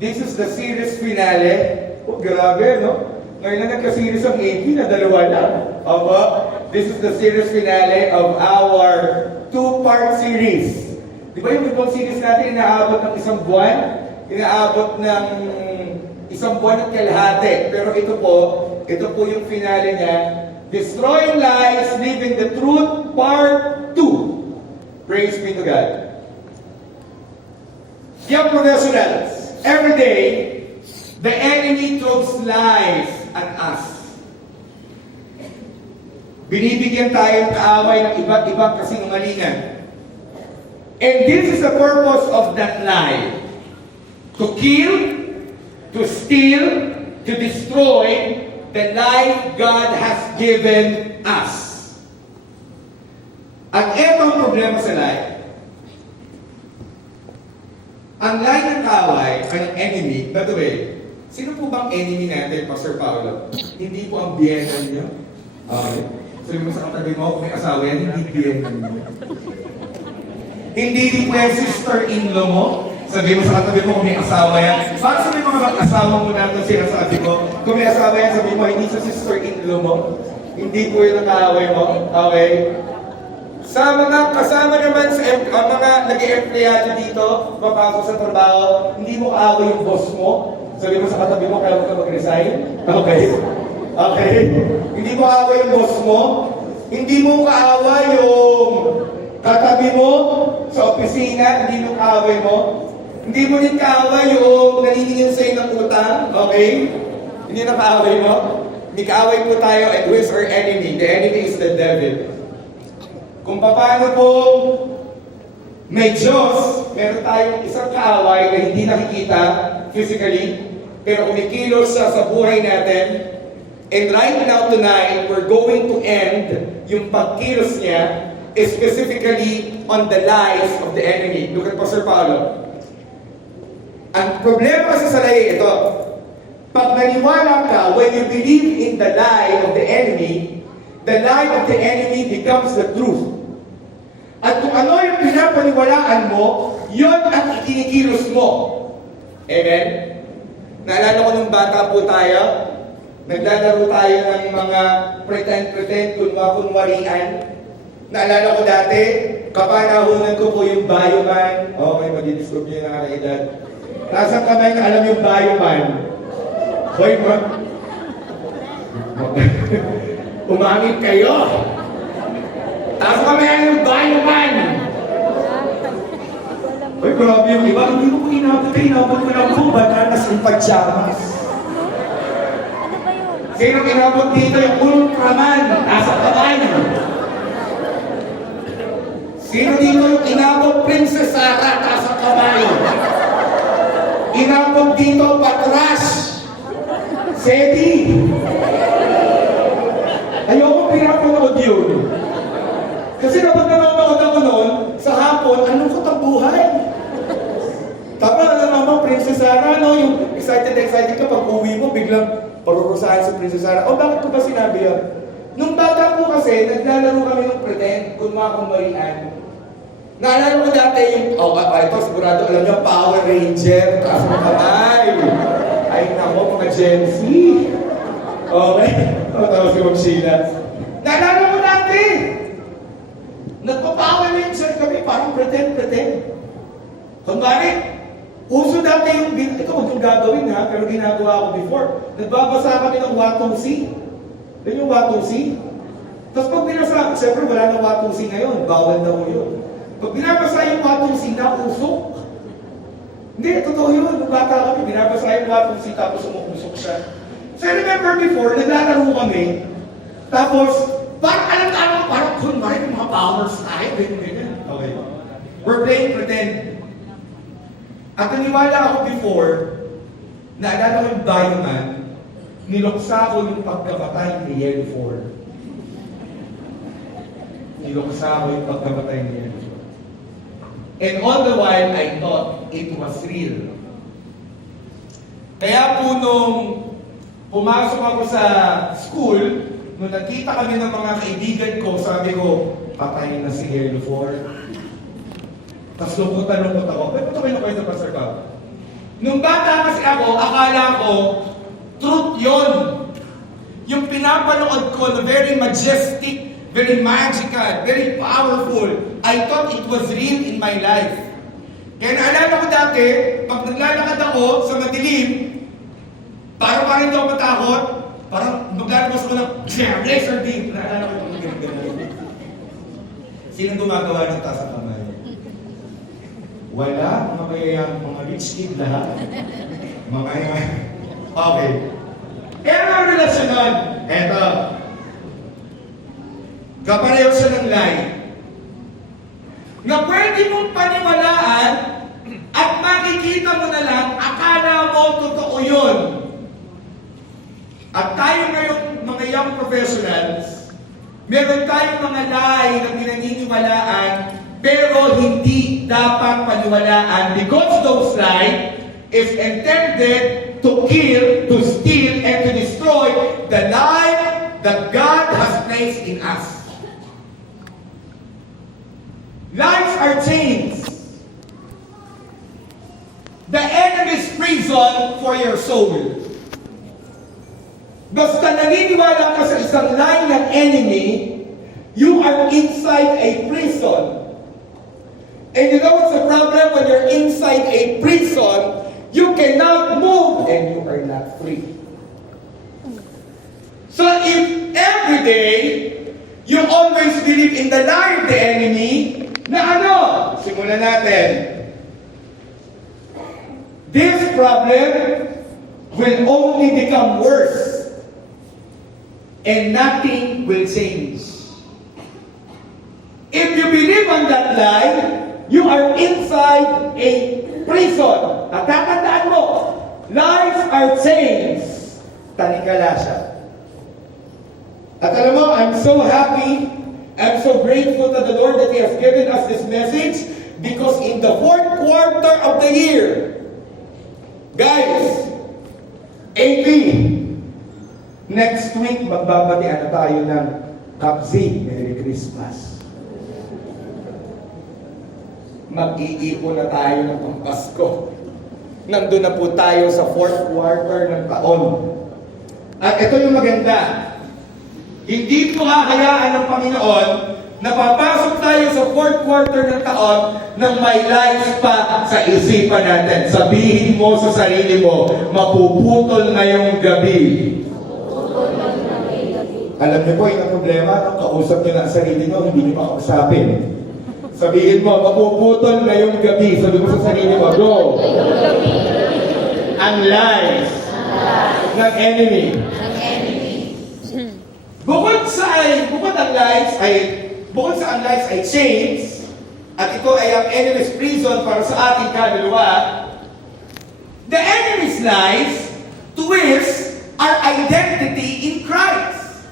This is the series finale. Oh, grabe, no? Ngayon na nagka-series ang AP na dalawa lang. Opo, this is the series finale of our two-part series. Di ba yung ibang series natin inaabot ng isang buwan? Inaabot ng isang buwan at kalahati. Pero ito po yung finale niya. Destroying Lies, Living the Truth, Part 2. Praise be to God. Young professionals, every day, the enemy throws lies at us. Binibigyan tayo ng kaaway ng iba't ibang kasinungalingan. And this is the purpose of that lie. To kill, to steal, to destroy the life God has given us. At ito ang problema sa lie. Ang lie ng kaaway, ang enemy, by the way, sino po bang enemy natin, Pastor Paolo? Hindi po ang biyena niyo? Okay. Sabi mo sa katabi mo, kung may asawa yan, hindi biyena niyo. Hindi din po yung sister-in-law mo? Sabi mo sa katabi mo, kung may asawa yan. Para sa may mga mag-asawa mo natin sinasabi ko, kung may asawa yan, sabi mo, hindi sa sister-in-law mo. Hindi po yun ang kaaway mo. Okay? Sa mga kasama naman sa mga nag-e-empleyado dito, mapasok sa trabaho, hindi mo kaaway yung boss mo. Sabi mo sa katabi mo, kaya mo ka mag-resign? Okay. Okay. Hindi mo kaaway yung boss mo. Hindi mo kaaway yung katabi mo sa opisina. Hindi mo kaaway mo. Hindi mo din kaaway yung naniningil sa'yo ng utang. Okay? Hindi na kaaway mo. Hindi kaaway po tayo, and who is our enemy? The enemy is the devil. Kung paano po may Diyos, meron tayong isang kaaway na hindi nakikita physically, pero kumikilos siya sa buhay natin. And right now tonight, we're going to end yung pagkilos niya specifically on the lies of the enemy. Look at Pastor Paolo. Ang problema kasi sa lie ito, pag naniwala ka, when you believe in the lie of the enemy becomes the truth. At kung ano yung pinapaniwalaan mo, yun ang ikinikilos mo. Amen? Naalala ko nung bata po tayo, naglalaro tayo ng mga pretend, kunwarian. Naalala ko dati, kapanahunan ko po yung bioman. Okay, mag-disturb nyo yung nakakaedad. Nasang kamay na alam yung bioman. Hoy, umangit kayo! Taas kami yung bioman! Uy, grabe yung iba. Hindi mo ko inabot ko lang po bananas in pajamas. Sino inabot dito yung Ultraman? Taas ang kamay. Sino dito yung inabot Princess Sarah? Taas ang kamay. Inabot dito Patras. Sedi. Ayoko pinapanood yun. Kasi kapag nanonood ako noon, sa hapon, anong ko ang buhay? Tama na naman, Princess Sarah, no? Yung excited ka pag uwi mo, biglang parurusahan si Princess Sarah. O bakit ko ba sinabi yun? Nung bata po kasi, naglalaro kami ng pretend, kung mga kumarian. Naalala ko dati yung, ito sigurado, alam niyo, Power Ranger, kaso kamay. Ay nako, mga Gen Z. Okay? Tapos si Ma'am Sheila. Naalala ko dati! Nagpa-Power Ranger kami, parang pretend. Kunwari, uso dati yung, ito huwag yung gagawin ha, pero ginagawa ko before. Nagbabasa kami ng Watusi. Yan yung Watusi. Tapos pag binasa, siyempre wala nang Watusi ngayon, bawal na ko yun. Pag binabasa yung Watusi na usok, hindi, totoo yun. Nung bata kami, binabasa yung Watusi tapos umuusok siya. So I remember before, naglalaro kami, tapos, parang kunwari yung mga powers tayo, ganyan. Okay. We're playing pretend. At naniwala ako before, naalala ko yung bioman, niluksa ko yung pagkamatay ni Yellow Ford. Niluksa ko yung pagkamatay ni Yellow Ford. And all the while, I thought it was real. Kaya po nung pumasok ako sa school, nung nakita kami ng mga kaibigan ko, sabi ko, patay na si Yellow Ford. Tapos lungkot ako. Ba't ito kayo kwento, Pastor Bob? Nung bata kasi ako, akala ko, truth yun. Yung pinapanood ko na very majestic, very magical, very powerful. I thought it was real in my life. Kaya naalala ko dati, pag naglalakad ako sa madilim, parang hindi ako matakot, parang maglalabas ko ng laser beam. Naalala ko yung gano'n. Sino gumagawa ng taas ang kamay? Wala, mga mayayang mga rich kid lahat. Mga okay. Pero ang relasyon nun, eto. Kapareho siya ng lie. Na pwede mong paniwalaan at makikita mo na lang, akala mo totoo yun. At tayo ngayon, mga young professionals, meron tayong mga lie na pinaniniwalaan, pero hindi dapat paniwalaan because those lies is intended to kill, to steal, and to destroy the life that God has placed in us. Lives are chains. The enemy's prison for your soul. Basta naniniwala ka sa isang lie ng enemy, you are inside a prison. And you know what's the problem when you're inside a prison? You cannot move and you are not free. So if every day you always believe in the lie of the enemy, na ano? Simulan natin. This problem will only become worse and nothing will change. If you believe on that lie, you are inside a prison. At tatandaan mo, lies are chains. Tanikala siya. At alam mo, I'm so happy, I'm so grateful to the Lord that He has given us this message because in the fourth quarter of the year, guys, AP, next week magbabatian na tayo ng Kapzi. Merry Christmas. Mag-iipon na tayo ng Pampasko. Nandun na po tayo sa fourth quarter ng taon. At ito yung maganda. Hindi po kakayaan ng Panginoon na papasok tayo sa fourth quarter ng taon nang may lies pa sa isipan natin. Sabihin mo sa sarili mo, mapuputol ngayong gabi. Alam niyo po, yung problema, nung kausap niyo na ang sarili niyo, hindi niyo pa kausapin. Sabihin mo, mapuputol ngayong gabi. Sabi mo sa sarili mo, go! Ang lies ng enemy. Bukod sa ang lies ay chains, at ito ay ang enemy's prison para sa ating kaluluwa, the enemy's lies twist our identity in Christ.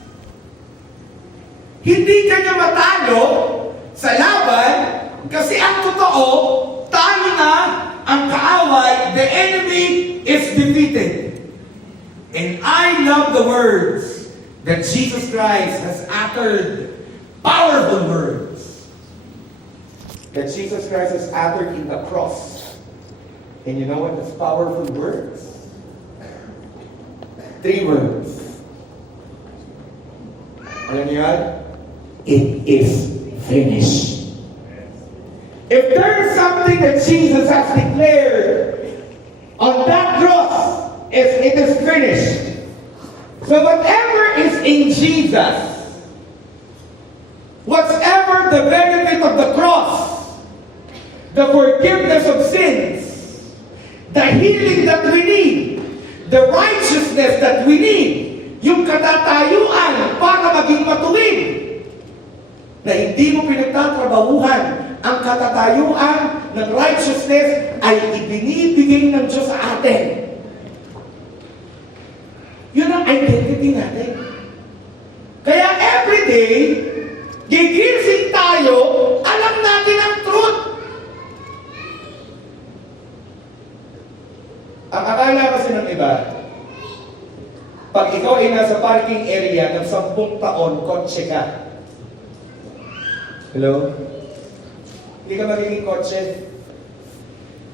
Hindi ka niya matalo sa laban kasi ang totoo, tayo na ang kaaway, the enemy is defeated. And I love the words that Jesus Christ has uttered, powerful words that Jesus Christ has uttered in the cross. And you know what those powerful words? 3 words. Alam niyo yan? It is finished. If there is something that Jesus has declared on that cross, it is finished. So whatever is in Jesus, whatever the benefit of the cross, the forgiveness of sins, the healing that we need, the righteousness that we need, yung katatayuan para maging matuwid, na hindi mo pinagtatrabahuhan, ang katatayuan ng righteousness ay ibinibigay ng Diyos sa atin. Yun ang identity natin. Kaya everyday, gigising tayo, alam natin ang truth. Ang akala kasi ng iba, pag ikaw ay nasa parking area ng 10 taon, kotse ka. Hello? Hindi ka magiging kotse.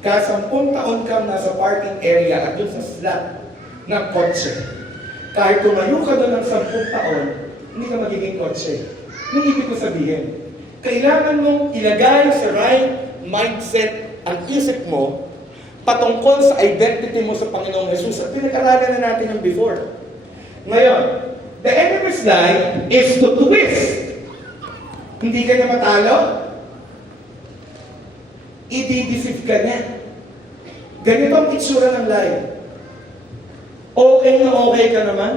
Kasampung taon kang nasa parking area at doon sa slot ng kotse. Kahit tumayo ka doon ng 10 taon, hindi ka magiging kotse. Yung ibig ko sabihin, kailangan mong ilagay sa right mindset ang isip mo patungkol sa identity mo sa Panginoong Jesus. At pinag-aralan na natin yung before. Ngayon, the enemy's lie is to twist. Hindi ka na matalo, i-deceive ka niya. Ganito ang itsura ng lie. Okay na okay ka naman,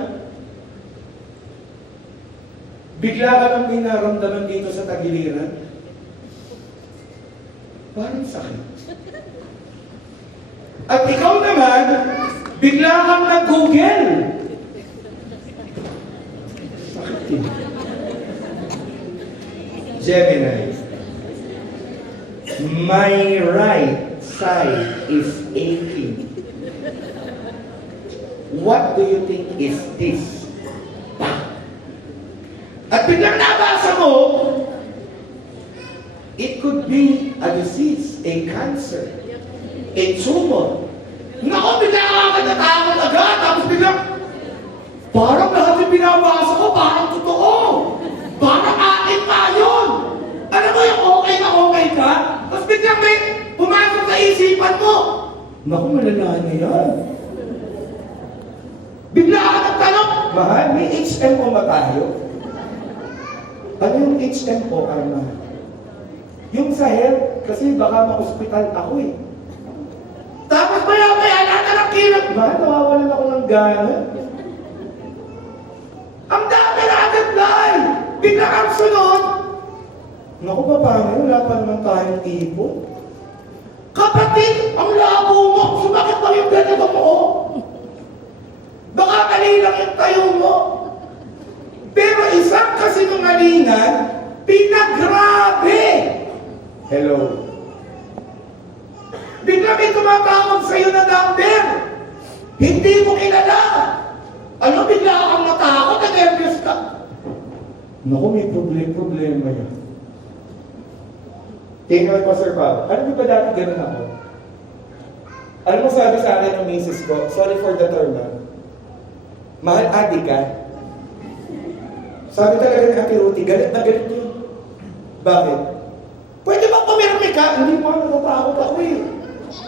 bigla ka nang may naramdaman dito sa tagiliran. Parang sakit. At ikaw naman, bigla kang nag-google. Sakit yun. Gemini. My right side is aching. What do you think is this? At biglang nabasa mo, it could be a disease, a cancer, a tumor. Naku, bigla ka natakot agad, tapos biglang, parang lahat yung binabasa ko, parang totoo. Parang akin pa yun. Alam mo yung okay na okay ka, tapos biglang may pumasok sa isipan mo. Naku, malala na yan. Bigla ka nagtanong, mahal, may HMO ba tayo? Ano yung HMO, Arma? Yung sa health, kasi baka ma-hospital ako eh. Tapos maya-maya, lahat na ng kilat. Mahal, nawawalan ako ng gana. Ang dami na agad dahil. Bigla kang sunod. Naku, paano? Wala pa naman tayong ipon. Kapatid, ang labo mo. Sumakit lang yung ganito mo. Baka mali lang yung tayo mo. Pero isang kasinungalingan, pinagrabe. Hello. Bigla may tumatawag sa'yo na number. Hindi mo kilala. Ano, bigla kang matakot, nervous ka. Naku, may problema yan. Tingnan ko, Sir Pao. Ano ba dati ganun ako? Ano mo sabi sa akin ng misis ko? Sorry for the term, ha? Mahal, adik ka. Sabi talaga ni Ate Ruti, galit na galit yun. Bakit? Pwede ba pumirmi ka? Hindi mo natatakot ako eh.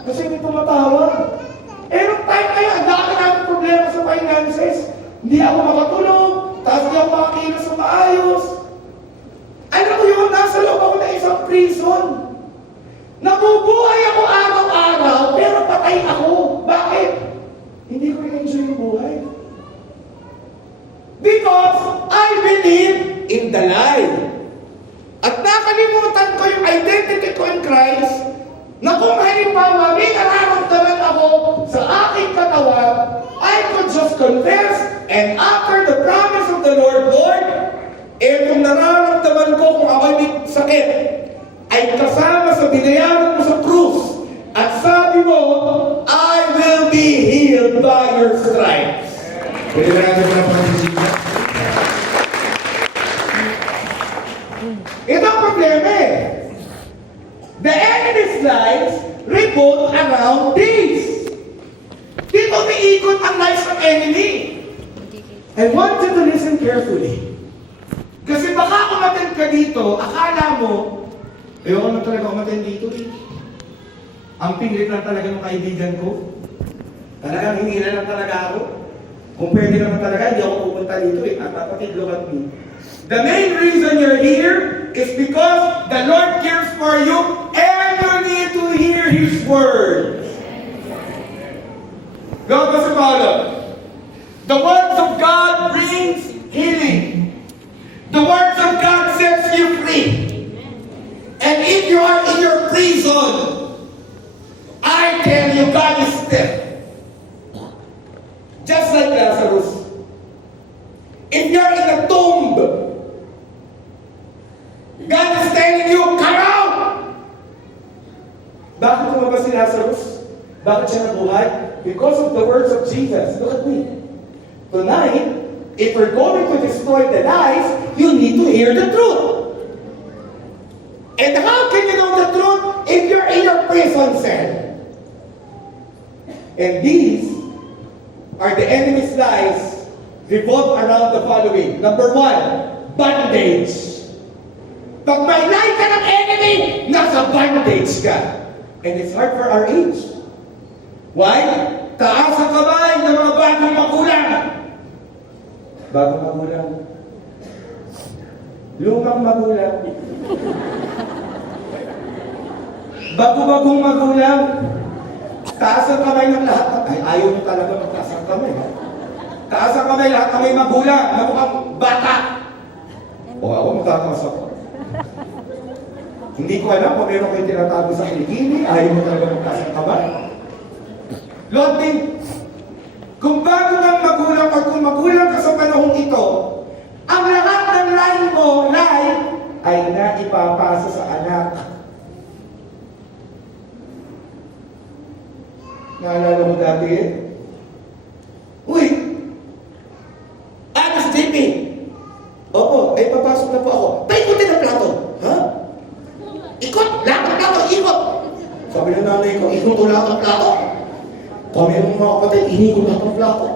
Kasi hindi tumatawag. Eh, nung time kayo, ang dami namin problema sa finances. Hindi ako makatulog, tapos hindi ako makakilos sa maayos. Alam mo yun, nasa loob ako ng isang prison. Nabubuhay ako araw-araw, pero patay ako. Bakit? Hindi ko i-enjoy yung buhay. Because I believe in the lie. At nakalimutan ko yung identity ko in Christ na kung halimbawa may nararamdaman ako sa aking katawan, I could just confess and after the promise of the Lord, Lord, kung nararamdaman ko kung ako'y may sakit, ay kasama sa binayaran mo sa krus. At sabi mo, I will be healed by your stripes. Pwede ba natin na pag-isip? Ito ang problema eh. The enemy's lies revolve around this. Dito umiikot ang lies ng enemy. I want you to listen carefully. Kasi baka umattend ka dito, akala mo, ayoko na talaga umattend dito eh. Ang pinglit lang talaga ng kaibigan ko. Talagang hinila lang talaga ako. Kung pwede naman talaga, hindi ako pupunta dito eh. At kapatid, look at me. The main reason you're here is because the Lord cares for you and you need to hear His word. Go, Pastor Paulo. The words of God brings healing. The words of God sets you free. And if you are in your prison, I tell you, God is there. Just like Lazarus. If you're in a tomb, God is telling you, come out! Bakit lumabas si Lazarus? Bakit siya nabuhay? Because of the words of Jesus. Look at me. Tonight, if we're going to destroy the lies, you need to hear the truth. And how can you know the truth if you're in your prison cell? And these are the enemy's lies revolve around the following. Number one, bondage. Pag may lie ka ng enemy, nasa bondage ka. And it's hard for our age. Why? Taas ang kamay ng mga bagong magulang. Bagong magulang. Lumang magulang. Bago-bagong magulang. Taas ang kamay ng lahat. Ay, ayaw nyo talaga magtaas ang kamay. Ha? Taas ang kamay lahat ng may magulang na mukhang bata. O ako, magtataas ako. Hindi ko alam kung meron kayo tinatago sa kilikili. Ayaw mo talaga magtaas ang kamay. Lord, kung bago kang magulang o kung magulang ka sa panahong ito, ang lahat ng line mo, ay naipapasa sa anak. Naalala mo dati Uy! Anas JP! Opo, ay papasok na po ako. Paikutin ang plato! Ha? Ikot! Lahat ang plato! Ikot! Sabi ng nanay ko, ikot ko lahat ang plato. Kami ng mga kapatid, inikot lahat ang plato.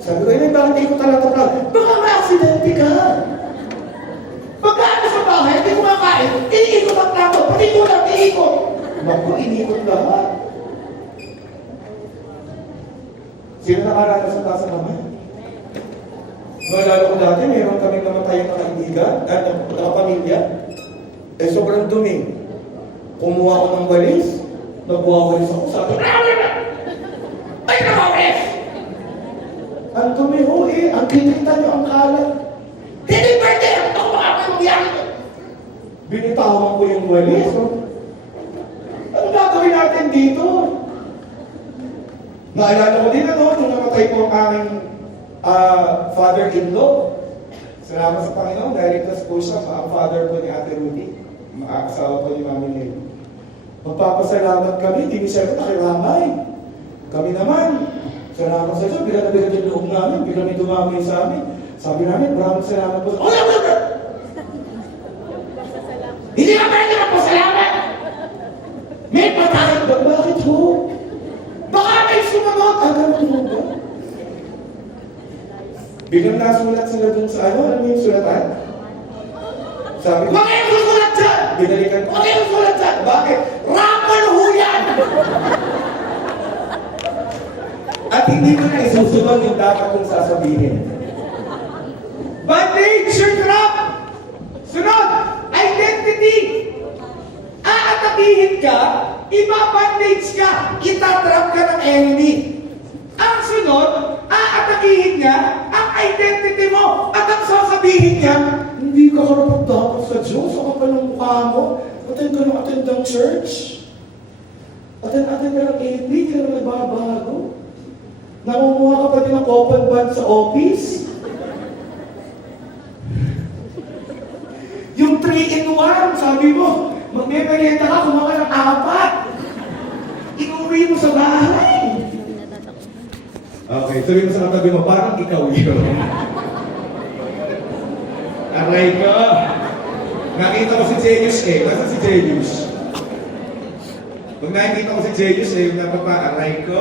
Sabi ko, bakit ikot lahat ang plato? Baka ma-accidente ka! Pagkaan sa bahay, hindi ko makain, iniikot ang plato, pati ko lang, iniikot. Naku, inikot lahat. Sino nakaranas sa taas ng kamay? Malala ko dati, mayroon kaming namatay na kaibigan, pamilya. Eh, sobrang dumi. Kumuha ko ng walis, nagwawalis ako, sabi, ay, nakawalis! Ang dumi ho ang kikita niyo ang kalat. Hindi pwede! Ang ito baka may mangyari. Binitawan ko yung walis. Ano gagawin natin dito? Naalala ko din nung namatay po ang aming father-in-law. Salamat sa Panginoon, directors po siya, ang father po ni Ate Rudy, asawa po ni Mami Leo. Magpapasalamat kami, hindi mo siya nakiramay. Kami naman, salamat sa Diyos, bigla na bigla yung loob namin, bigla may dumamay sa amin. Sabi namin, maraming salamat po. Hindi ka pwede magpasalamat! May patayan ba? Bakit ho? Baka may sumunod! Ganun mo ba? Biglang nasulat sila dun sa ano yung sulatan? Sabi ko, bakit yung susulat dyan? Binalikan ko, bakit yung sulat dyan? Bakit? Rapper ho yan! At hindi ko na isusunod yung dapat kong sasabihin. Bondage, your trap! Sunod, identity! Aatakihin ka, ibabandage ka, itatrap ka ng enemy. Ang sunod, aatakihin niya ang identity mo at ang sasabihin niya, hindi ka karapat-dapat sa Diyos, ang kapal ng mukha mo, attend ka ng attend ng church, attend ka ng AP, hindi ka na nagbabago. Namumuha ka pa din ng open band sa office. Yung 3-in-1, sabi mo, magme-merienda ka, kumaka ng 4. Inuwi mo sa bahay. Okay, sabi mo sa katabi mo, parang ikaw yun. Aray ko. Nakita ko si Jelius Nasa si Jelius? Pag nakikita ko si Jelius aray ko.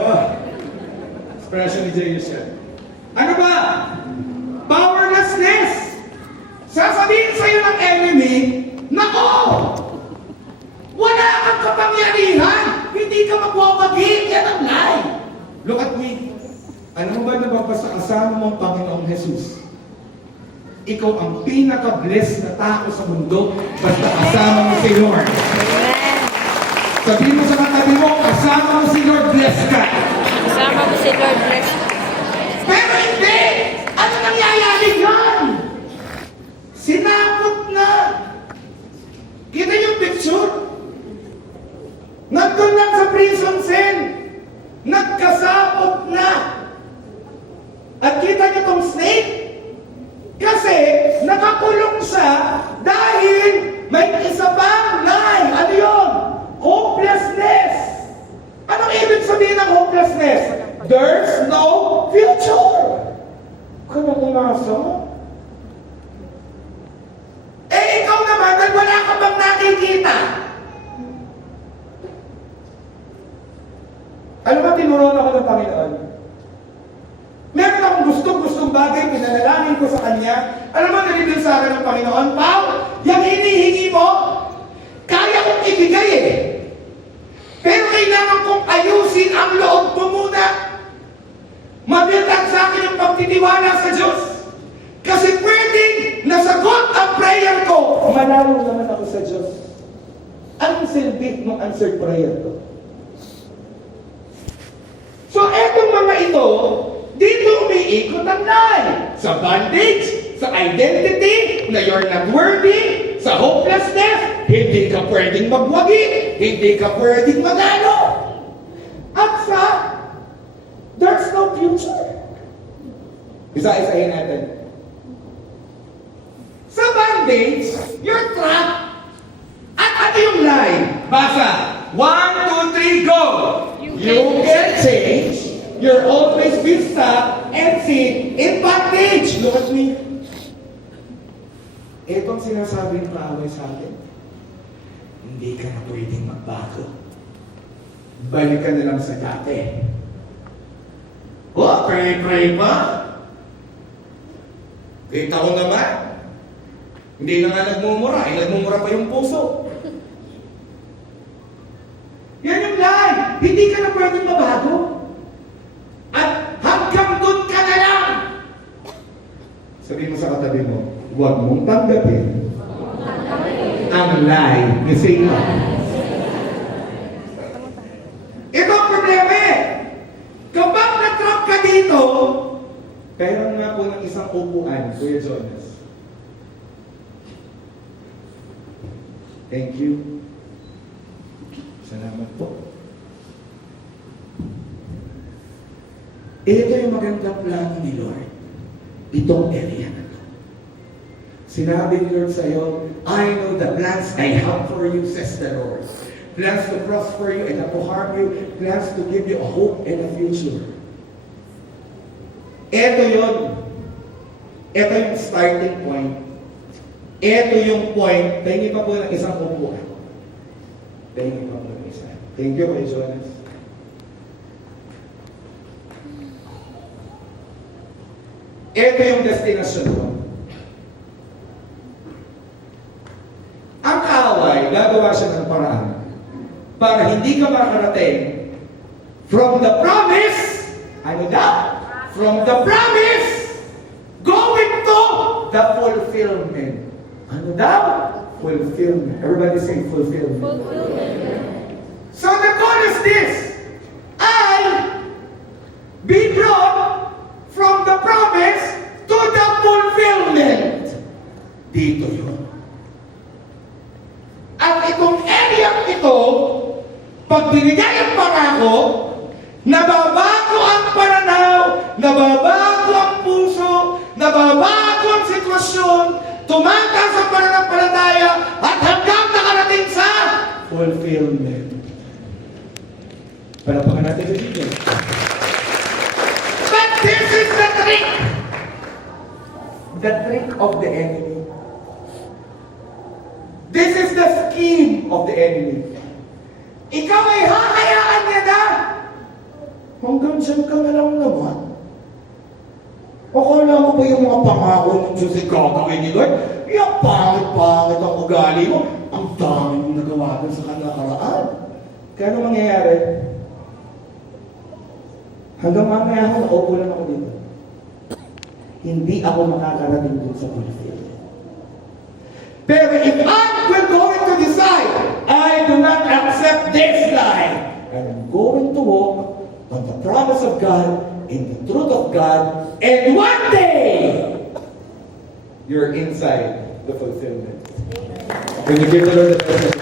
Expression ni Jelius yan. Ano ba? Powerlessness! Sasabihin sa'yo ng enemy, nako! Wala kang kapangyarihan! Hindi ka magwawagi! Yan ang lie! Look at me. Ano ba na magbasa kasama mo ang Panginoong Jesus? Ikaw ang pinaka-blessed na tao sa mundo basta kasama mo si Lord. Sabihin mo sa katabi mo, kasama mo si Lord, bless ka. Kasama mo si Lord, bless ka. Pero hindi! Ano nangyayari yan? Sinakot na. Kita yung picture? Nandun lang sa prison cell. Nagkasakot na. At kita niyo tong snake? Kasi nakakulong siya dahil may isa pang lie. Ano yun? Hopelessness. Anong ibig sabihin ng hopelessness? There's no future. Kanang umasa? Ikaw naman, wala ka bang nakikita? Alam mo, tinuro bagay, pinanalangin ko sa Kanya. Alam mo, nalibig sa akin ng Panginoon, Pao, yung hinihingi mo, kaya kong ibigay eh. Pero kailangan kong ayusin ang loob mo muna. Mabilang sa akin yung pagtitiwala sa Diyos. Kasi pwedeng nasagot ang prayer ko. Malayo naman ako sa Diyos. Anong silbi ng answered prayer ko? So, etong mga ito, dito umiikot ang lie. Sa bondage, sa identity, na you're not worthy, sa hopelessness, hindi ka pwedeng magwagi, hindi ka pwedeng magano. At sa, there's no future. Isa-isahin natin. Sa bondage, you're trapped. At ano yung lie? Basa. 1, 2, 3, go! You can change. You're always be stuck and see in bondage. Look at me. Itong sinasabing kaaway sa atin, hindi ka na pwedeng magbago. Balik ka na lang sa dati. Oh, pray pa. Kita ko naman. Hindi na nga nagmumura. Nagmumura pa yung puso. Yan yung lie. Hindi ka na pwedeng mabago. At hanggang doon ka na lang. Sabihin mo sa katabi mo, huwag mong tanggapin ang lie ni Satan. Ito ang problema eh. Kapag na-trap ka dito, kaya nga po ng isang upuan, Kuya Jonas. Thank you. Salamat po. Ito yung magandang plano ni Lord. Itong area na to. Sinabi ni Lord sa'yo, I know the plans I have for you, says the Lord. Plans to prosper you and not to harm you. Plans to give you a hope and a future. Ito yun. Ito yung starting point. Ito yung point. Tingin pa po ng isang upuan. Tingin pa po ng isa. Thank you, Kuya Jonas. Ito yung destination ko. Ang kaaway, gagawa siya ng paraan para hindi ka makarating from the promise, ano daw? From the promise, going to the fulfillment. Ano daw? Fulfillment. Everybody say fulfillment. So the goal is this. I be brought from the promise to the fulfillment. Dito yun. At itong area ito, pag binigay ang pangako, nababago ang pananaw, nababago ang puso, nababago ang sitwasyon, tumataas ang pananampalataya, at hanggang nakarating sa fulfillment. Palapakan natin sa dito. But this is the trick. The trick of the enemy. This is the scheme of the enemy. Ikaw ay hahayaan niya na. Hanggang dyan ka na lang naman. Akala mo ba yung mga pangako ng Diyos ay gagawin ni Lord? Yung pangit-pangit ang ugali mo. Ang dami mong nagawa doon sa kanakaraan. Kaya ano mangyayari? Hanggang mamaya ako, naupo lang ako dito. Hindi ako makakarating doon sa fulfillment. Pero if I'm going to decide, I do not accept this lie, and I'm going to walk on the promise of God, in the truth of God, and one day, you're inside the fulfillment. When you give the Lord the best.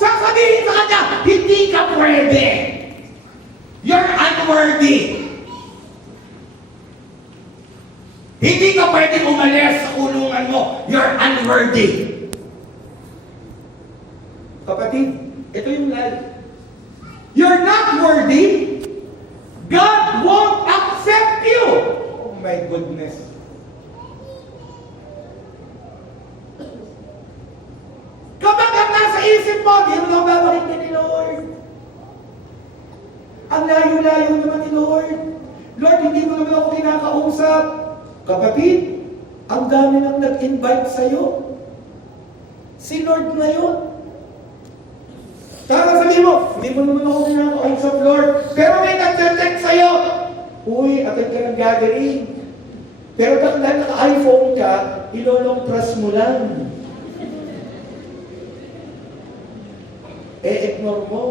Sasabihin sa kanya, hindi ka pwede. You're unworthy. Hindi ka pwedeng umalis sa kulungan mo. You're unworthy. Kapatid, ito yung lie. You're not worthy. God won't accept you. Oh my goodness. Kapag ang nasa isip mo, di mo na babakinggan ni Lord. Ang layo-layo naman ni Lord. Lord, hindi mo naman ako kinakausap. Kapatid, ang dami nang nag-invite sa'yo. Si Lord ngayon. Tama sabihin mo, hindi mo naman ako kinakausap, Lord. Pero may nag-text sa'yo. Uy, attend ka ng gathering. Pero dahil naka-iPhone ka, ilolong trust mo lang. Ignore mo.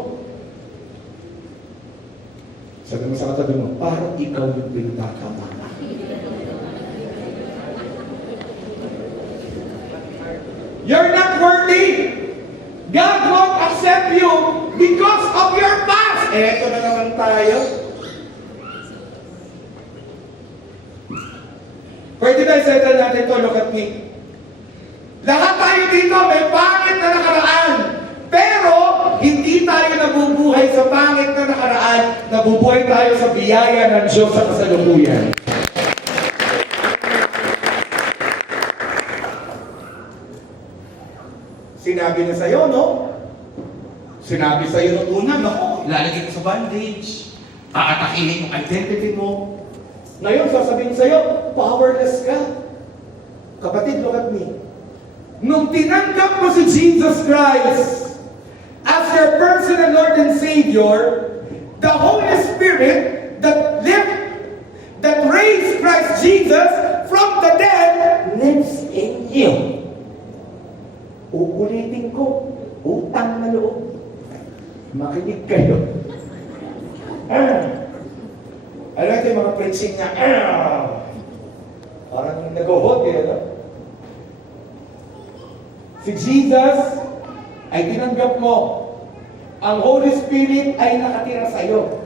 Sabi mo sa katabi mo, parang ikaw yung pinagkakama. You're not worthy. God won't accept you because of your past. Eto na naman tayo. Pwede ba i-settle natin to? Look at me. Lahat tayo dito may pangit na nakaraan. Pero, hindi tayo nabubuhay sa pangit na nakaraan. Nabubuhay tayo sa biyaya ng Diyos sa kasalukuyan. Sinabi na sa'yo, no? Sinabi sa'yo nung una, no? Ilalagay ko sa bandage. Aatakihin yung identity mo. Ngayon, sasabihin sa'yo, powerless ka. Kapatid, look at me. Nung tinanggap mo si Jesus Christ as your personal Lord and Savior, the Holy Spirit that raised Christ Jesus from the dead lives in you. Uulitin ko, utang na loob. Makinig kayo. Alam natin yung mga preaching niya, parang nag-uhod eh, no? Si Jesus ay tinanggap mo. Ang Holy Spirit ay nakatira sa'yo.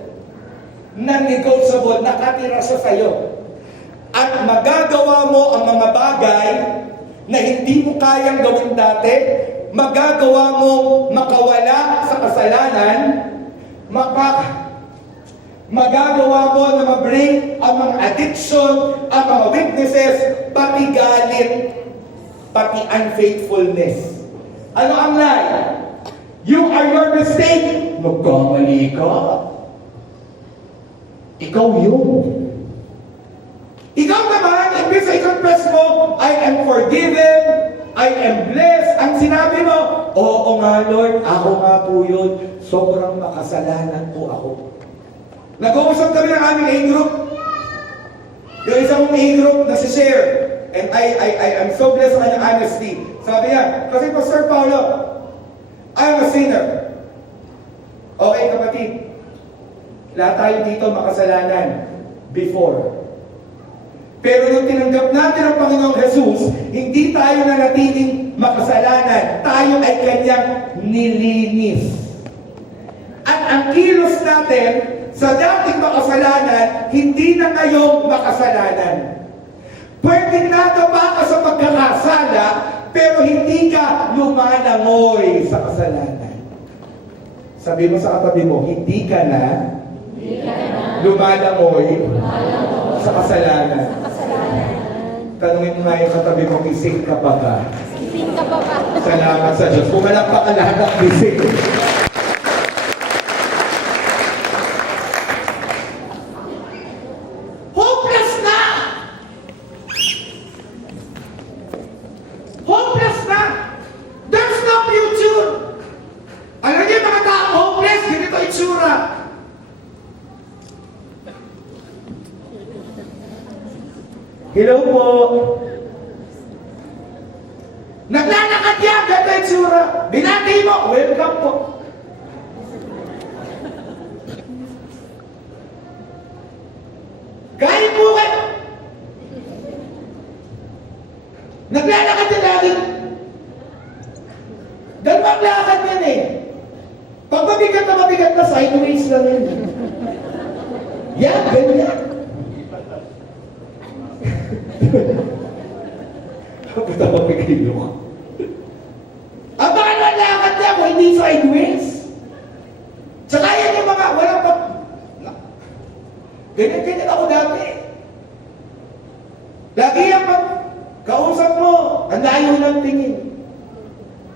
Non-negotiable, nakatira siya sa'yo. At magagawa mo ang mga bagay na hindi mo kayang gawin dati, magagawa mong makawala sa kasalanan, magagawa mo na ma-bring ang mga addiction, ang mga weaknesses, pati galit, pati unfaithfulness. Ano ang lie? You are your mistake. Nagkamali ka. Ikaw yun. Ikaw naman, imbis sa i-confess mo, I am forgiven, I am blessed. Ang sinabi mo, oo nga Lord, ako nga po yun. Sobrang makasalanan po ako. Nag-uusap kami ng aming A-group. Yung isang A-group na si-share. And I'm so blessed sa kanyang honesty. Sabi niya, kasi Pastor Paulo, I'm a sinner. Okay kapatid, lahat tayo dito makasalanan before. Pero nung tinanggap natin ang Panginoong Jesus, hindi tayo nanatiling makasalanan. Tayo ay kanyang nilinis. At ang kilos natin sa dating makasalanan, hindi na ngayong makasalanan. Pwede nataba ka sa pagkakasala, pero hindi ka lumalangoy sa kasalanan. Sabi mo sa katabi mo, hindi ka na lumalangoy sa kasalanan. Tanungin mo nga yung katabi mo, gising ka pa ba? Gising ka pa ba? Salamat sa Diyos. Pumalakpak ang lahat ng gising. Hopeless na! Hopeless na! There's no future! Alam niyo mga tao, hopeless, ganito itsura. Hello po. Naglalakad yan, ganito itsura. Binati mo, welcome po. Kain po kayo. Naglalakad yan lagi. Dalawang lakad yan eh. Pag mabigat na sideways lang yan. Yan, ganyan. Kapatawa may kayo ko. Ang baka nalakad niya kung hindi sideways. Tsaka yan yung mga walang pa... Ganyan ako dati. Lagi yan pag kausap mo, ang layo ng tingin.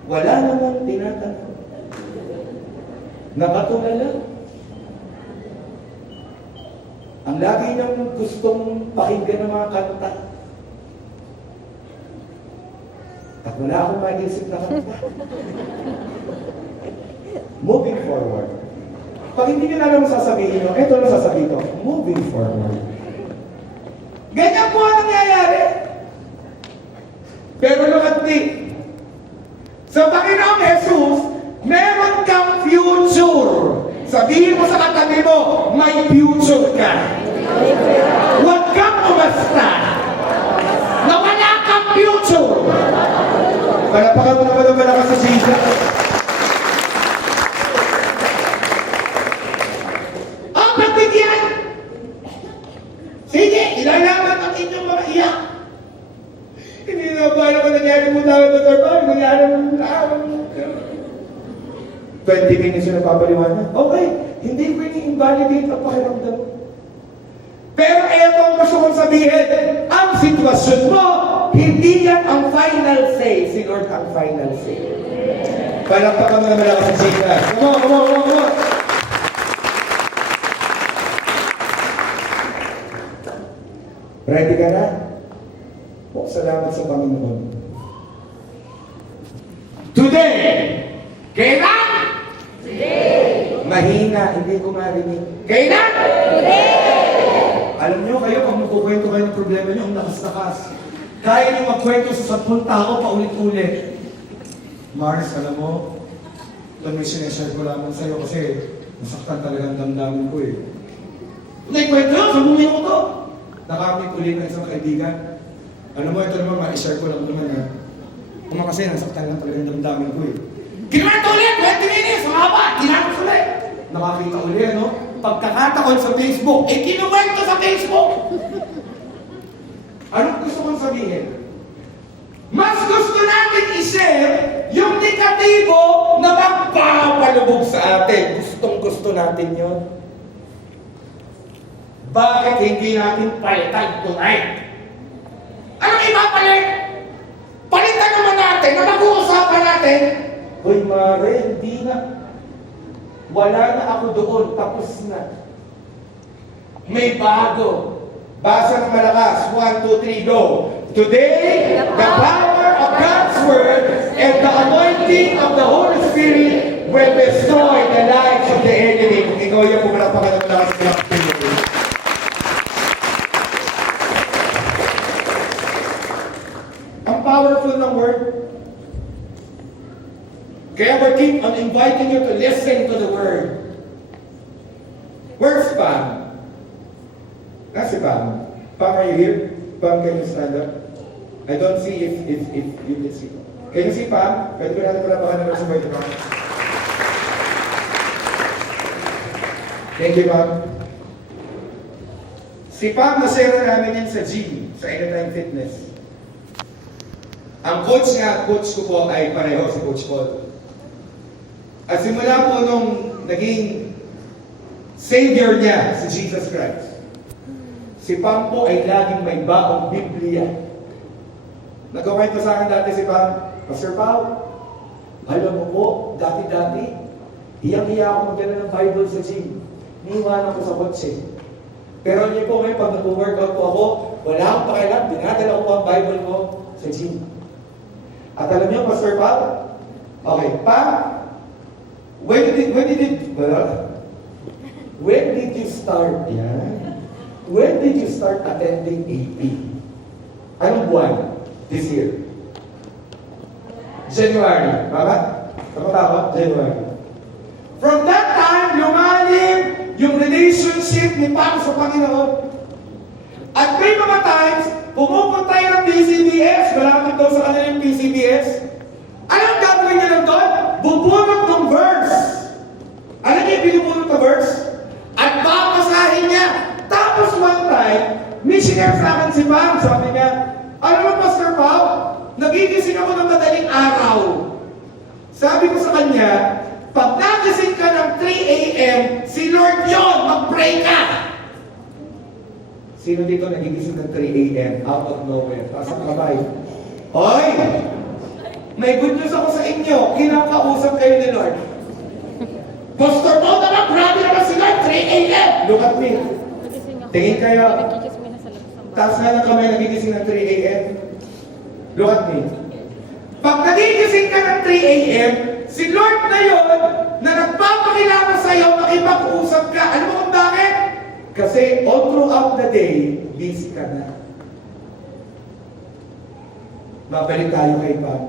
Wala namang tinatanong. Nakatulala. Ang lagi niyang gustong pakinggan ng mga kanta. At wala akong maisip na kanta. Moving forward. Pag hindi niyo na alam sasabihin nyo, eto na sasabihin ko, moving forward. Ganyan po ang nangyayari. Pero look at me. Sa Panginoong Jesus, meron kang future. Sabihin mo sa katabi mo, may future ka. Huwag kang umasta na wala kang future. Palapakan mo naman ang malakas sa Jesus. Ang pagbigyan. Sige, ilalaman ang inyong mga iyak. Hindi na ba naman nangyari mo tayo na trabaho? Nangyari mo na 20 minutes yung napapaliwanag. Okay, hindi ko ini-invalidate ang pakiramdam. Pero eto ang gusto kong sabihin. Ang sitwasyon mo, hindi yan ang final say. Si Lord ang final say. Palakpakan mo naman ako sa Jesus. Come on. Ready ka na? O, salamat sa Panginoon. Today! Kailan? Mahina, hindi ko marinig. Kailan? Alam nyo kayo, pag magkukwento kayo ng problema nyo, ang lakas-lakas. Kaya nyo magkwento sa 10 tao paulit-ulit. Mars, alam mo, ito may sineshare ko lamang sa'yo kasi nasaktan talagang damdamin ko eh. Naikwento yun, sabuhin mo to. Nakamit ulit ng isang kaibigan. Alam mo, ito naman, ma-share ko lang naman ha. Kung kasi nasaktan lang talagang damdamin ko eh. Kinanta ulit! 20 minutes! Mahaba! Kinanta ulit! Nakakita ulit, no? Pagkakataon sa Facebook, kinuwento sa Facebook! Anong gusto kong sabihin? Mas gusto natin i-share yung negatibo na magpapalubog sa atin. Gustong-gusto natin yun. Bakit hindi natin palitan tonight? Anong ipapalit? Palitan naman natin na mag-uusapan natin. Uy, Mare, hindi na. Wala na ako doon. Tapos na. May bago. Basa ng malakas. 1, 2, 3, go. Today, the power of God's Word and the anointing of the Holy Spirit will destroy the lives of the enemy. Kung ikaw yung pumalapakan ng malakas ng Pilipinas. Ang powerful ng Word. Kaya we keep on inviting you to listen to the Word. Where's Pam? Nasi Pam? Pam, are you here? Pam, can you stand up? I don't see if you can see. Can you see Pam? Pwede ko natin pala baka naman sa Word, Pam. Thank you, Pam. Si Pam, nasira namin yan sa gym, sa Anytime Fitness. Ang coach ko po ay pareho si Coach Paul. At simula po nung naging Savior niya, si Jesus Christ, si Pam po ay laging may baong Biblia. Nagkakwento sa akin dati si Pam, Pastor Pao, alam mo po, dati-dati, iyang-iya ako magdala ng Bible sa gym. Niiwanan ko sa kotse. Pero niyo po ngayon, pag nag-workout po ako, wala akong pakialam, dinadala ko po ang Bible ko sa gym. At alam niyo, Pastor Pao, okay, Pam, when did you start? Yeah. When did you start attending AP? Anong buwan? This year. January. Tama? Tama tama? January. From that time, lumalim yung relationship ni Pam sa Panginoon. At may mga times, pumupunta tayo ng PCBS, malapit daw sa kanila yung PCBS. Anong gagawin niya lang doon? Bubunot ng verse. Alam niya yung binubunot na verse? At babasahin niya. Tapos one time, may sinare sa akin si Pam. Sabi niya, alam mo, Pastor Pao, nagigising ako ng madaling araw. Sabi ko sa kanya, pag nagising ka ng 3 a.m., si Lord yun, mag-pray ka. Sino dito nagigising ng 3 a.m. out of nowhere? Pasang kamay. Hoy! May good news ako sa inyo. Kinakausap kayo ni Lord. Pastor Paul naman, grabe naman si Lord, 3 a.m. Look at me. Tingin kayo, Nagkikis mo na sa labas ng bahay. taas nga ng kamay, nagigising ng 3 a.m. Look at me. Pag nagigising ka ng 3 a.m., si Lord na yun, na nagpapakilala sa'yo, makipag-usap ka. Alam mo kung bakit? Kasi all throughout the day, busy ka na. Babalik tayo kay Pam.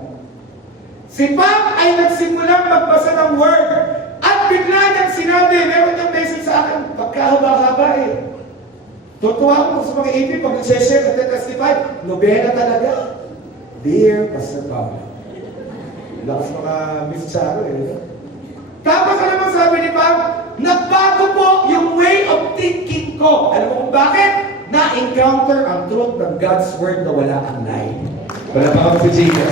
Si Pam ay nagsimulang magbasa ng Word. At bigla niyang sinabi, meron niyang message sa akin, pagkahaba-haba eh. Tutuwa ko sa mga AP pag nag-share at testify, nobela talaga. Dear Pastor Pam. Lakas mga Miss Charo eh. Tapos ano bang sabi ni Pam? Nagbago po yung way of thinking ko. Alam mo kung bakit? Na-encounter ang truth ng God's Word na wala ang lie. Wala pa kami si Gina.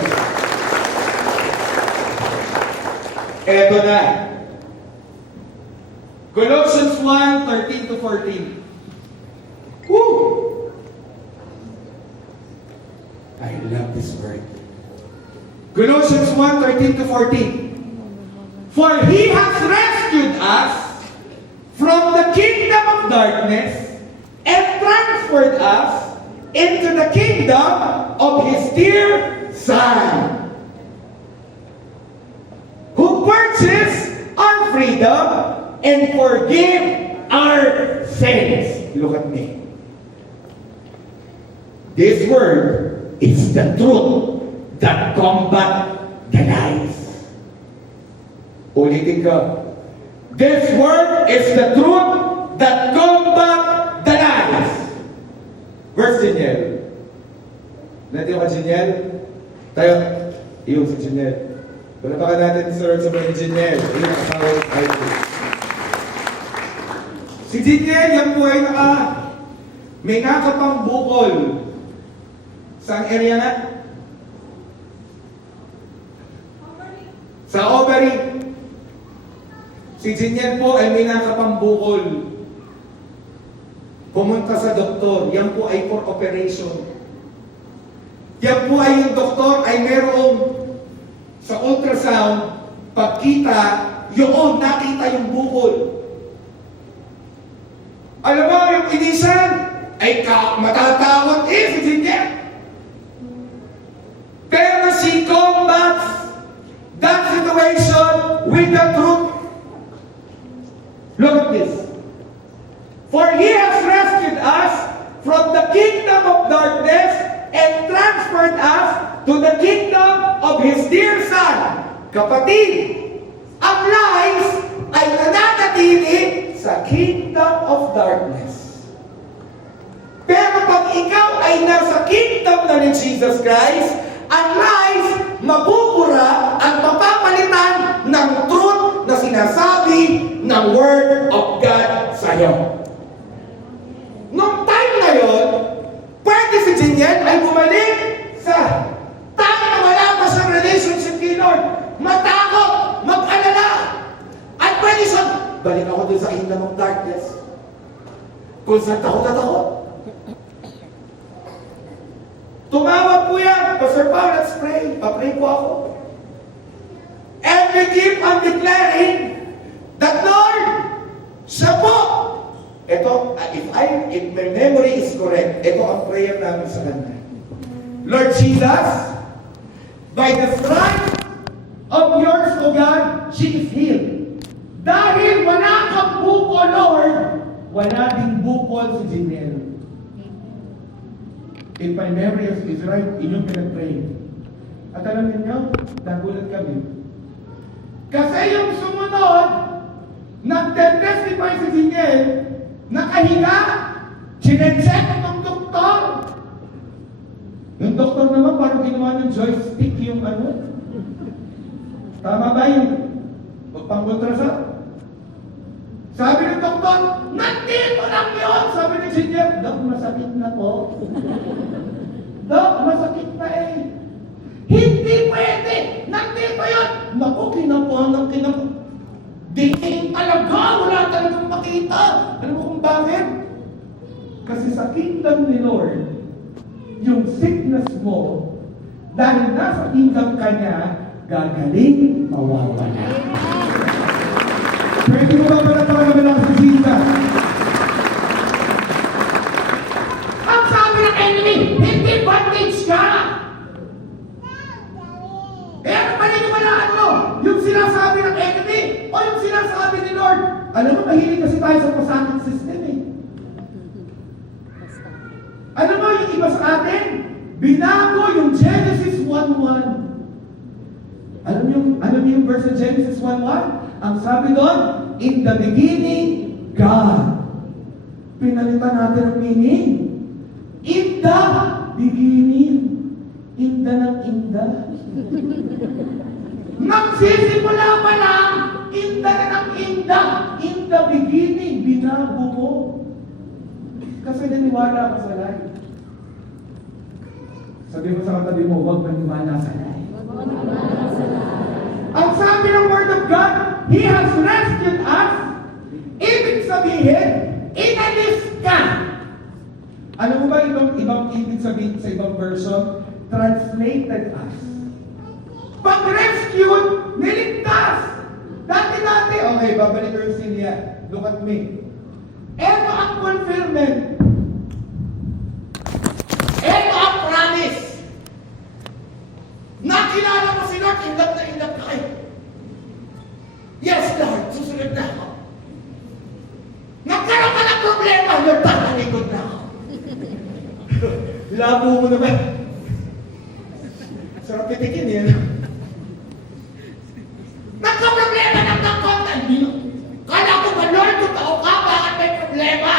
Eto na. Colossians 1:13-14. Woo! I love this word. Colossians 1:13-14. For He has rescued us from the kingdom of darkness and transferred us into the kingdom of His dear Son, who purchased our freedom and forgive our sins. Look at me. This word is the truth that combat the lies. Ulitin ko. This word is the truth that combat the lies. Where's Jiniel? Nandiyo ka, Jiniel? Tayo. Iyo si Jiniel. Wala pa ka natin sa mga Jiniel. Iyo ang asawa ng Idol. Si Jiniel, yan po ay may nakapang bukol. Saan area na? Sa ovary. Si Jiniel po ay may nakapang bukol. Pumunta sa doktor. Yan po ay for operation. Yan po ay yung doktor ay merong sa ultrasound, pagkita, yun, nakita yung bukol. Alam mo, yung inisan, ay matatakot si Jiniel. Pero she combats that situation with the truth. Look at this. For He has rescued us from the kingdom of darkness and transferred us to the kingdom of His dear Son. Kapatid, ang lies ay nananatili sa kingdom of darkness. Pero pag ikaw ay nasa kingdom na ni Jesus Christ, ang lies mabubura at mapapalitan ng truth na sinasabi ng Word of God sa iyo. Noong time na yun, pwede si Jiniel ay bumalik sa time na wala pa siyang relationship kay Lord. Matakot, mag-alala. At pwede siyang, balik ako dun sa kingdom of darkness. Kung saan takot na takot. Tumawag po yan. Pastor Paul, let's pray. Pa-pray po ako. And we keep on declaring that Lord, siya po. Ito, if my memory is correct, ito ang prayer namin sa Kanya. Lord Jesus, by the stripes of yours, O God, she is healed. Dahil wala kang bukol, Lord, wala ding bukol si Jiniel. If my memory is right, inyong pinag-pray. At alam niyo, nagulat kami. Kasi yung sumunod, nag-testify si Jiniel, nakahiga, chinecheck ng doktor. Yung doktor naman parang ginawa ng joystick yung ano. Tama ba yung pang-ultrasound? Sabi ng doktor, nandito lang yun! Sabi ng Jiniel, Dok, masakit na po. Dok, masakit na eh. Hindi pwede! Nandito yun! Naku, kinapuhan ng Diin talaga! Wala talagang makita! Alam mo kung bakit? Kasi sa kingdom ni Lord, yung sickness mo, dahil nasa kingdom ka niya, gagaling, mawawala. Pwede mo ba pala talaga lang sa Jesus? bondage ka. Eh, ano paniniwalaan mo? Yung sinasabi ng enemy o yung sinasabi ni Lord? Alam mo, mahilig kasi tayo sa pasanang system eh. Alam mo, yung iba sa atin, binago yung Genesis 1:1. Alam niyo yung verse sa Genesis 1:1? Ang sabi doon, in the beginning, God. Pinalitan natin ang meaning. In the beginning. Inda ng inda. Nagsisimula pa lang, inda na ng inda. In the beginning, binago mo. Kasi naniwala ka sa life. Sabi mo sa katabi mo, huwag maniwala sa life. Ang sabi ng Word of God, He has rescued us. Ibig sabihin, inalis ka. Alam mo ba ibang ibig sabihin sa ibang version? Translated us. Pag-rescued, niligtas. Dati-dati, okay, babalik ko yung Celia. Look at me. Ito ang fulfillment. Ito ang promise. Nakilala mo si Lord, indap ka kayo. Yes, Lord, susunod na ako. Nagkaroon ka ng problema, Lord, tatalikod na ako. Labo mo naman. Sarap pitikin yan. Nagka-problema ng content. Kala ko ba, Lord, totoo ka? Bakit may problema?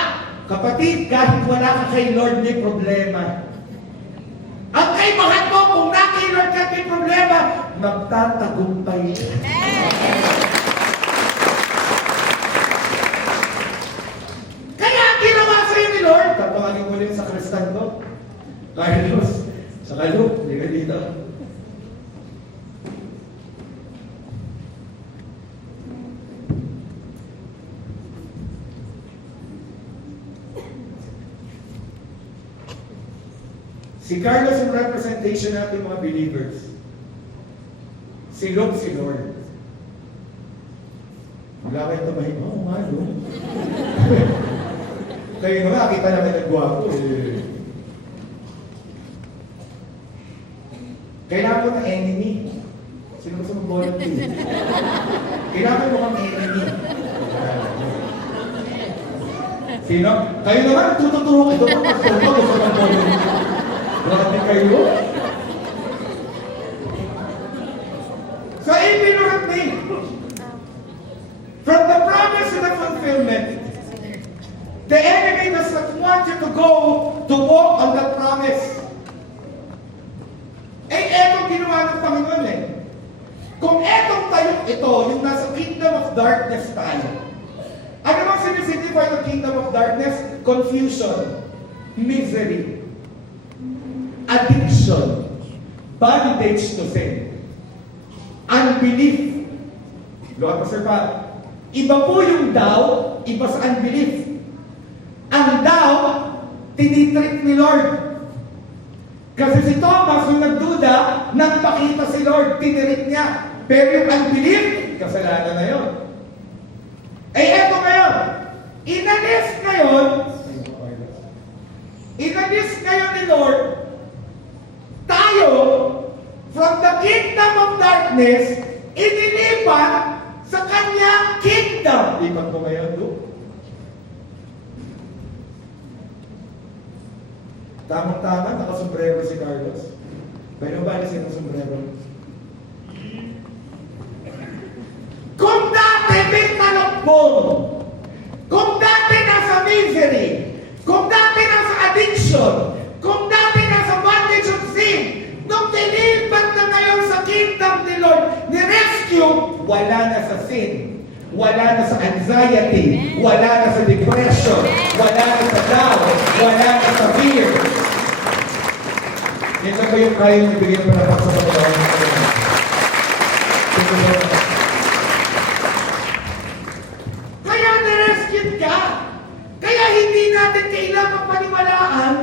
Kapatid, kahit wala ka kay Lord, may problema. Ang kaibahan mo, kung na kay Lord ka may problema, magtatagumpay ka. Kaya ang ginawa sa'yo ni Lord, tatawagin ko rin sa Kristan ko. Carlos, sa kayo, hindi ka dito. Si Carlos yung representation natin mga believers. Si Luke, si Lord. Wala kayo tabahin, oh, malo. Kayo naman, kita naman nagwapo eh. Kailangan mo ng enemy. Sino gusto mong volunteer? Kailangan mo ng enemy. Sino? Kayo naman, tututuro ito pa pastor ko. Gusto mong volunteer. Grabe kayo. So, if you look at me, from the promise to the fulfillment, the enemy does not want you to go to walk on that promise. Eh, etong ginawa ng Panginoon eh. Kung etong tayo, ito, yung nasa kingdom of darkness tayo. Ano bang sinisignify ng kingdom of darkness? Confusion, misery, addiction, bondage to sin, unbelief. Lord, Pastor Pa, iba po yung daw, iba sa unbelief. Ang daw, tinitrick ni Lord. Kasi si Thomas, yung nagduda, nagpakita si Lord, tinirik niya. Pero yung unbelief, kasalanan na yun. Eh, eto ngayon. Inalis ngayon ni Lord, tayo, from the kingdom of darkness, inilipat sa kanyang kingdom. Lipat mo ngayon, Luke. Tamang-tama, nakasombrero si Carlos. Pero ba alisin ang sombrero? Kung dati may talokbong, kung dati nasa misery, kung dati nasa addiction, kung dati nasa bondage of sin, nung nilipat na ngayon sa kingdom ni Lord, ni-rescue, wala na sa sin, wala na sa anxiety, wala na sa depression, wala na sa doubt, wala na sa fear. Yan ba yung kaya yung ibigay pa na sa Panginoon? Kaya na-rescue ka. Kaya hindi natin kailangang paniwalaan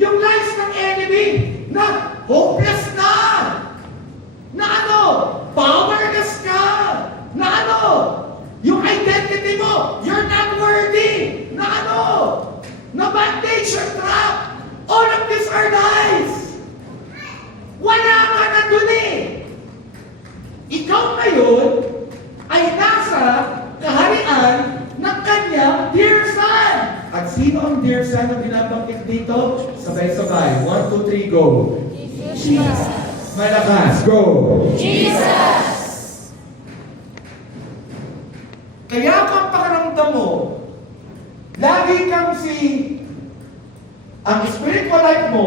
yung lies ng enemy na hopeless na. Na ano? Powerless ka. Na ano? Yung identity mo, you're not worthy. Na ano? Na bandage or trap. All of these are lies. Wala ka na dun eh. Ikaw ngayon ay nasa kaharian ng kanyang dear son. At sino ang dear son na binabanggit dito? Sabay-sabay. 1, 2, 3, go. Jesus. Malakas, go. Jesus! Kaya kung pakiramdam mo, lagi kang ang spiritual life mo,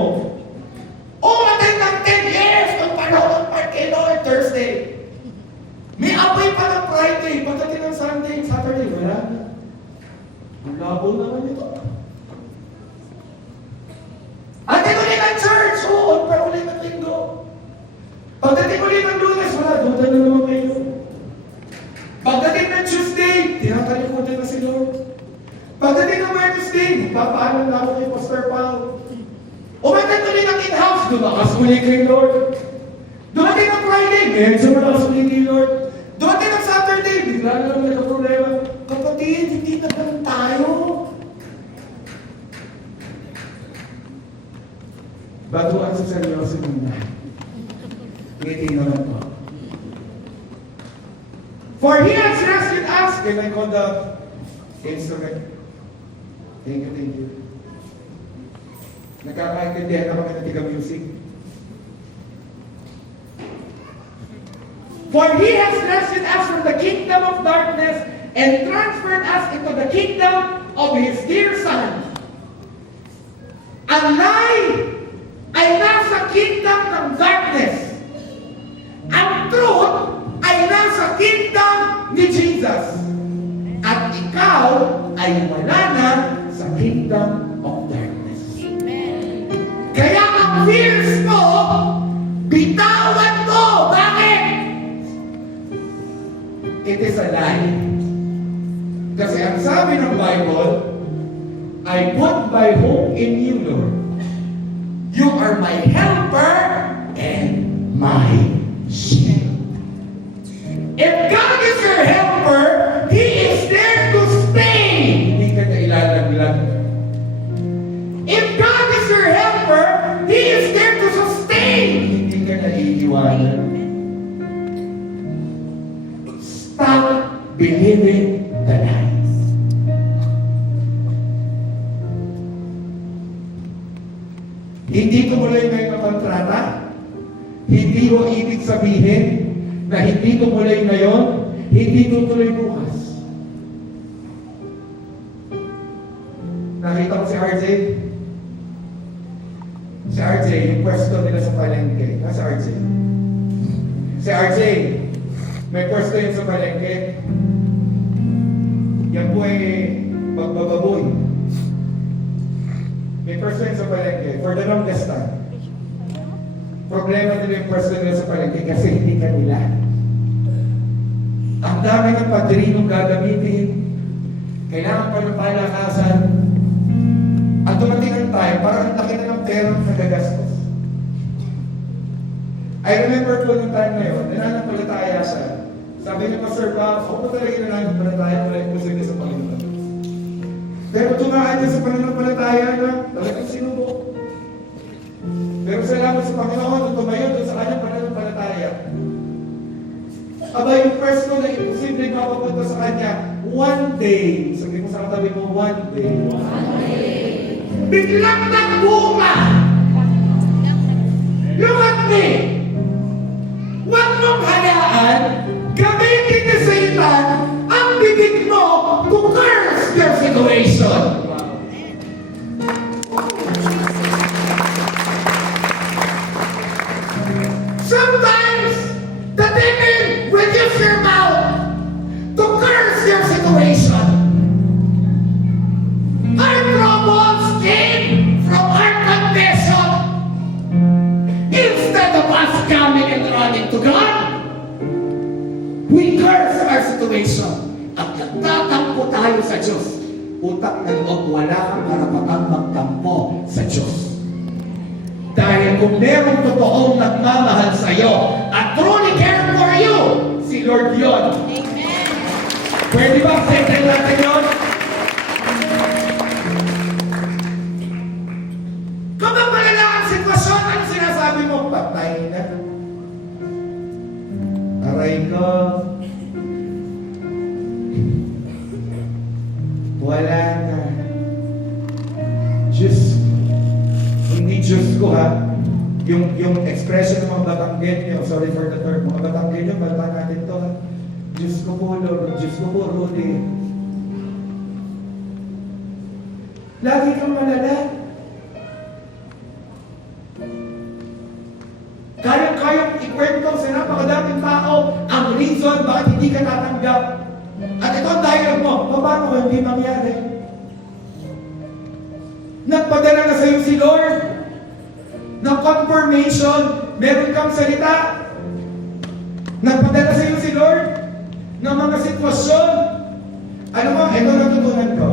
umatin ng 10 years kung panahon ng Parque Lord Thursday. May apoy pa ng Friday, pagdating ng Sunday, Saturday, wala na. Ang labo naman ito. At ulit ng church, oo, pero ulit ng linggo. Pagdating ulit ng Lunes, wala, duda na naman kayo. Pagdating ng Tuesday, tinatalikutin na si Lord. Pagdating ng Wednesday, papaalam na ako kay Pastor Paul. Umatin ulit ng in-house, dumakas muli kay Lord. Dumating ng Friday, medyo malakas muli kay Lord. Dumating ng Saturday, bigla na lang nagka-problema. Kapatid, hindi na ganun tayo. Baduan sa seryoso muna. Ngiti naman po. For He has rescued us. Can I call the instrument? Thank you. Nakakaintindihan na kami ng tiga music. For He has rescued us from the kingdom of darkness and transferred us into the kingdom of His dear Son. Ang lie ay nasa kingdom ng darkness. Ang truth ay nasa kingdom ni Jesus. At ikaw ay wala na sa kingdom of darkness. Amen. Kaya ang fears mo, bitawan mo. Bakit? It is a lie. Kasi ang sabi ng Bible, I put my hope in you, Lord. You are my helper and my shield. If God is your helper, He is there to stay. Hindi ka na ilalaglag. If God is your helper, He is there to sustain. Hindi ka na iiwanan. Stop believing the lies. Hindi tumuloy ngayon ang kontrata. Hindi mo ibig sabihin na hindi tumuloy ngayon, hindi tutuloy bukas. Nakita ko si RJ. Si RJ, yung pwesto nila sa palengke. Si RJ. Si RJ, may pwesto yun sa palengke. Yan po ay magbababoy. May pwesto yun sa palengke for the longest time. Problema nila yung pwesto nila sa palengke kasi hindi kanila. Ang dami ng padrinong gagamitin. Kailangan pa ng palakasan. At dumating ang time, parang ang laki na ng perang nagagastos. I remember po nung time na yun, nananampalataya siya. Sabi niya, Pastor Pa, ako po talaga nananampalataya, wala yung puso niya sa Panginoon. Pero tumaan niya sa pananampalataya na talagang sinubok. Pero salamat sa Panginoon, nung tumayo doon sa kanyang pananampalataya. Aba, yung pwesto na imposible mapapunta sa kanya, one day, sabi mo sa katabi mo, one day. Biglang nagbunga! Look at me! Huwag mong hayaan, gamitin ni Satan ang bibig mo to curse your situation. Sometimes, the devil will use your mouth to curse your situation. Our troubles came from our condition. Instead of us coming and running to God, we curse our situation. At nagtatampo tayo sa Diyos. Utak ng loob, wala kang karapatang magtampo sa Diyos. Dahil kung merong totoong nagmamahal sa iyo at truly care for you, si Lord yun. Amen. Pwede ba settle natin yun? Kung ang malala ang sitwasyon, ano sinasabi mo? Patay wala na. Diyos, hindi Diyos ko ha. Yung expression ng mga Batanggenyo, sorry for the term, mga Batanggenyo, bata natin to ha. Diyos ko po, Lord, Diyos ko po, Rudy. Lagi kang malala. Kayang-kayang ikwento sa napakadaming tao ang reason bakit hindi ka tatanggap. At ito ang dialogue mo, paano kung hindi mangyari? Nagpadala na sa'yo si Lord ng confirmation, meron kang salita. Nagpadala sa'yo si Lord ng mga sitwasyon. Alam mo, ito natutunan ko.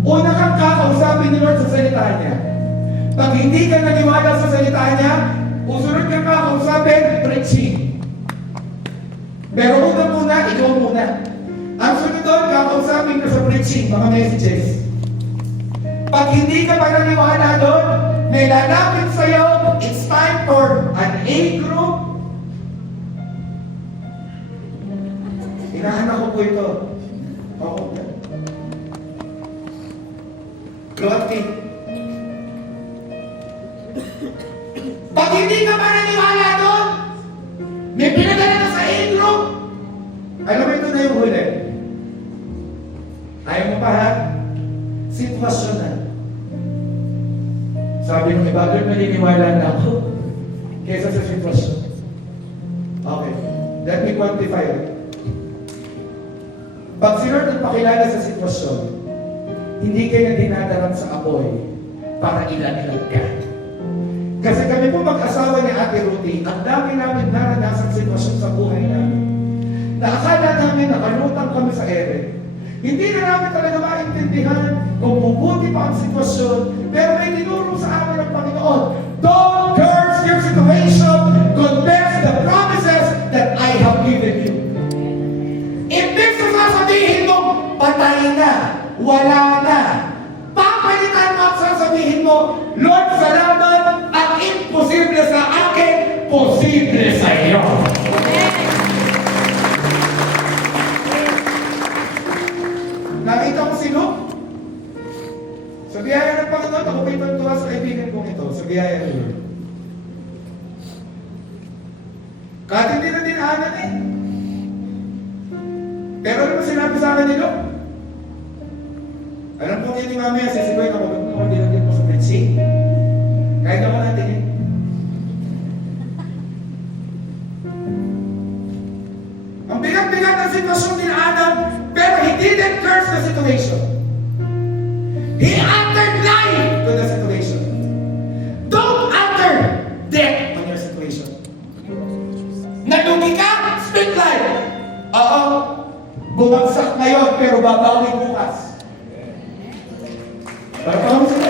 Una kang kakausapin ni Lord sa salita niya. Pag hindi ka naniwala sa salita niya, usunod kang kakausapin, preaching. Pero una muna, ikaw muna. Ang sunod doon, kakausapin ka sa preaching, mga messages. Pag hindi ka pa naniwala doon, may lalapit sa'yo, it's time for an A group. Hinahanap ko po ito. Okay. Clothing. Pag hindi ka pa naniwala doon, may pinadala na sa A group. Alam mo ito na yung huli. Ayaw mo pa ha? Sitwasyon na. Sabi ng iba, doon naniniwala na ako kaysa sa sitwasyon. Okay. Let me quantify it. Pag si Lord nagpakilala sa sitwasyon, hindi kayo dinadaran sa apoy para ilan-ilan ka. Kasi kami po mag-asawa ni Ate Ruthie, ang dami namin naranasang sitwasyon sa buhay namin. Na akala namin nakalutang kami sa ere. Hindi na namin talaga maintindihan kung mabuti pa ang sitwasyon, pero may tinuro sa amin ng Panginoon, don't curse your situation, confess the promises that I have given you. Imbes na sasabihin mo, patay na, wala na, papalitan mo at sasabihin mo, Lord, salamat, ang imposible sa akin, posible sa iyo. Nakita ko si Luke. Sa biyaya ng Panginoon, ako may tuntua sa kaibigan kong ito, sa biyaya ni Lord. Kahit hindi na dinaanan eh. Pero ano ba sinabi sa akin ni Luke? Alam ko yun ni Mami, sisigoy na ako din mo sa preaching. Kahit ako natin eh. Ang bigat-bigat ng sitwasyon ni Adam, pero he didn't curse the situation. He uttered life to the situation. Don't utter death on your situation. Nalugi ka, speak life. Oo, bumagsak ngayon, pero babawi bukas. Para pa mo sila.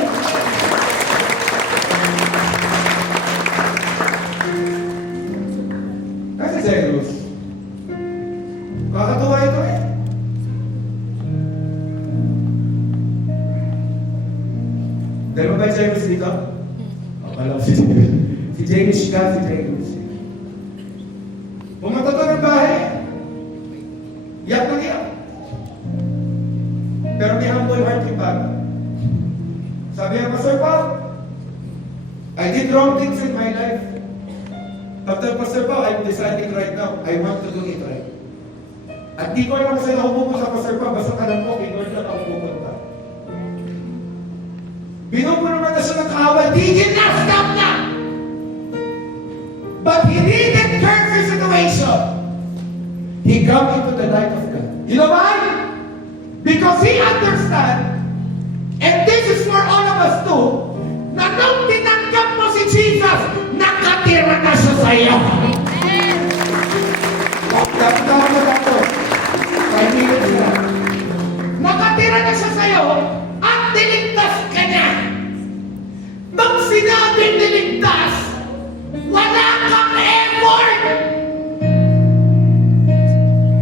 Kasi Zeus, kakatuwa ito eh. Dalawa ba yung James dito? Alam si James. Si James siya, si James. Pumunta to ng bahay. Iyak na iyak. Pero may humble heart yung bata. Sabi niya, Pastor Paul, I did wrong things in my life. After Pastor Paul, I'm deciding right now, I want to do it right. At di ko alam sa'yo ako pupunta, Pastor Paul, basta alam ko, kay Lord lang ako pupunta. Binubuno naman na siya ng kaaway, tigil na, stop na! But he didn't curse the situation. He got into the light of God. You know why? Because he understands, and this is for all of us too, na nung tinanggap mo si Jesus, nakatira na siya sa iyo. Tama mo dito. Kaibigan nila. Nakatira na siya sa iyo, at niligtas ka niya. Pag sinabing niligtas, wala kang effort.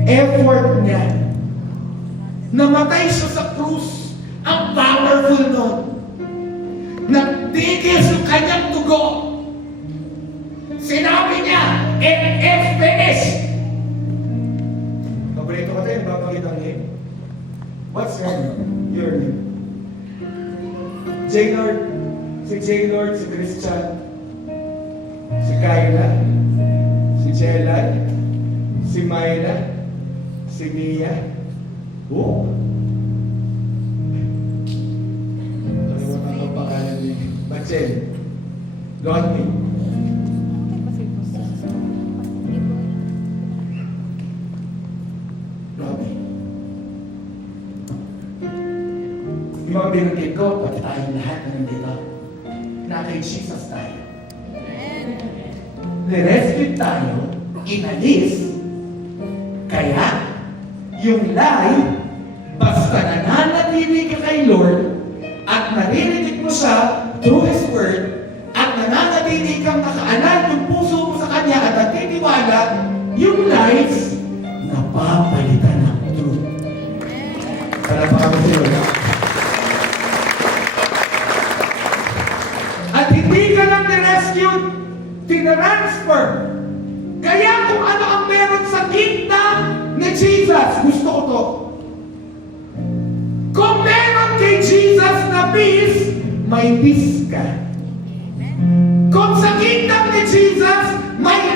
Effort niya. Namatay siya sa krus. Ang powerful nun. Nagtigil sa kanyang dugo. Sinabi niya, it is finished. Paborito ko tayo, babagit ang him. What's your name? Your name? J-Lord. Si J-Lord, si Christian, si Kyla, si Jelay, si Myla, si Mia. Oh! Ano ang pangalan ni Bachel? Rodney. Rodney. Yung mga binanggit ko, pati tayong lahat na nandito, na kay Jesus tayo. Nirescue tayo, inalis, kaya yung lie, basta nananatili ka kay Lord at naririnig mo siya through His Word at nananatili kang nakaanan yung puso mo sa Kanya at nagtitiwala, yung lies, napapalitan ng truth. Salamat sa iyo. At hindi ka lang ni-rescue, tinransfer. Kaya kung ano ang meron sa kingdom ni Jesus, gusto ko to. Kung meron kay Jesus na peace, may peace ka. Kung sa kingdom ni Jesus, may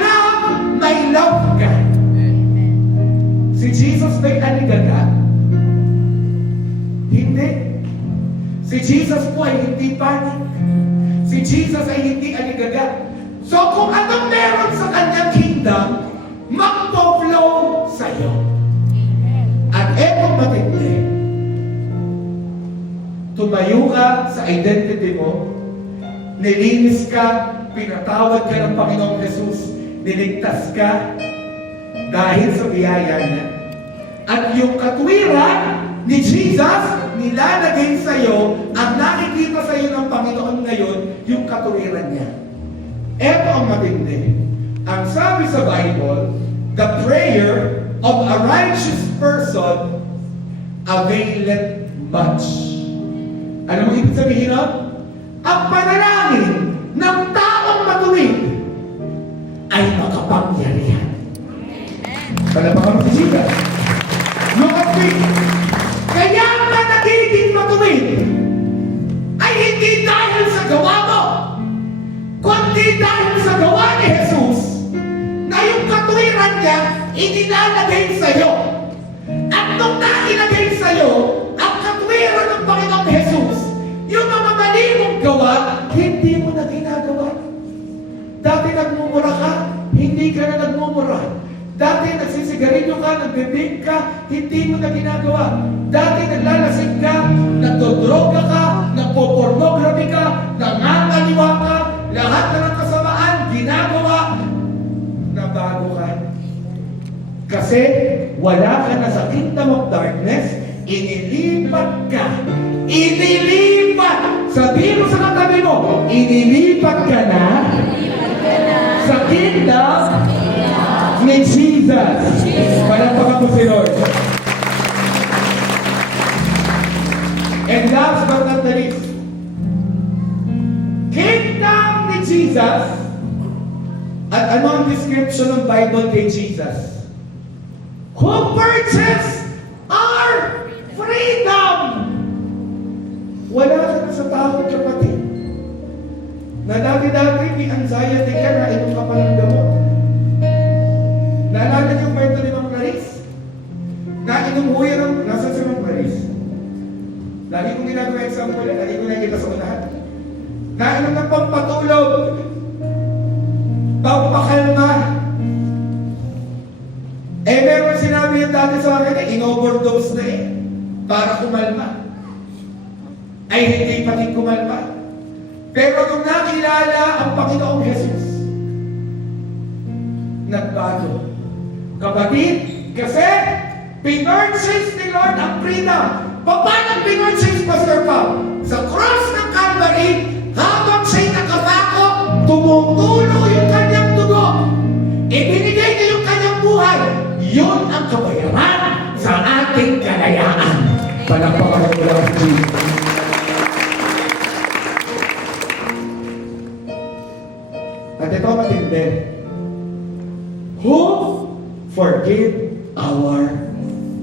love ka. Si Jesus ba'y aligaga? Hindi. Si Jesus po ay hindi panic. Si Jesus ay hindi aligaga. So kung anong meron sa kanyang kingdom, magpo-flow sa'yo. At etong matindi, tumayo ka sa identity mo, nilinis ka, pinatawad ka ng Panginoong Jesus, niligtas ka dahil sa biyaya niya. At yung katwiran ni Jesus, nilalagay sa'yo, ang nakikita sa'yo ng Panginoon ngayon, yung katwiran niya. Ito ang matindi. Ang sabi sa Bible, the prayer of a righteous person availeth much. Ano mo ibig sabihin nun? Ang panalangin ng taong matuwid ay makapangyarihan. Palapakan mo si Jesus. Look at me. Kaya nga nagiging matuwid ay hindi dahil sa gawa mo, kundi dahil sa gawa ni Jesus na yung katwiran niya inilalagay sa'yo. At nung nailagay sa'yo ang katwiran ng Panginoong Jesus, yung mga mali mong gawa, hindi mo na ginagawa. Dati nagmumura ka, hindi ka na nagmumura. Dati nagsisigarilyo ka, nagbibig ka, hindi mo na ginagawa. Dati naglalasing ka, nagdodroga ka, nagpo-pornography ka, nangangaliwa ka, lahat na ng kasamaan, ginagawa, nabago ka. Kasi wala ka na sa kingdom of darkness, inilipat ka. Inilipat! Sabihin mo sa katabi mo, inilipat ka na sa kingdom ni Jesus. Palapakan mo si Lord. And last but not the least, kingdom ni Jesus. At ano ang description ng Bible kay Jesus? Who purchased our freedom? Wala ka na sa takot, kapatid. Na dati-dati may anxiety ka na inom ka pa ng gamot. Naalala niyo yung kwento ni Ma'am Clarice? Nainom ho yan ang... Nasaan si Ma'am Clarice? Lagi kong ginagawa example yan. Lagi ko nakikita sa unahan. Nainom ng pampatulog. Pampakalma. Meron sinabi yung dati sa akin in-overdose na para kumalma. Ay hindi pa din kumalma. Pero nung nakilala ang Panginoong Jesus, nagbago. Kapatid, kasi pinurchase ni Lord ang freedom. Paano pinurchase, Pastor Pao? Sa cross ng Calvary, habang siya'y nakabako, tumutulo yung kanyang dugo. Ibinigay niya yung kanyang buhay. Yun ang kabayaran sa ating kalayaan. Palakpakan mo lang si Jesus. At ito matindi. Who forgive our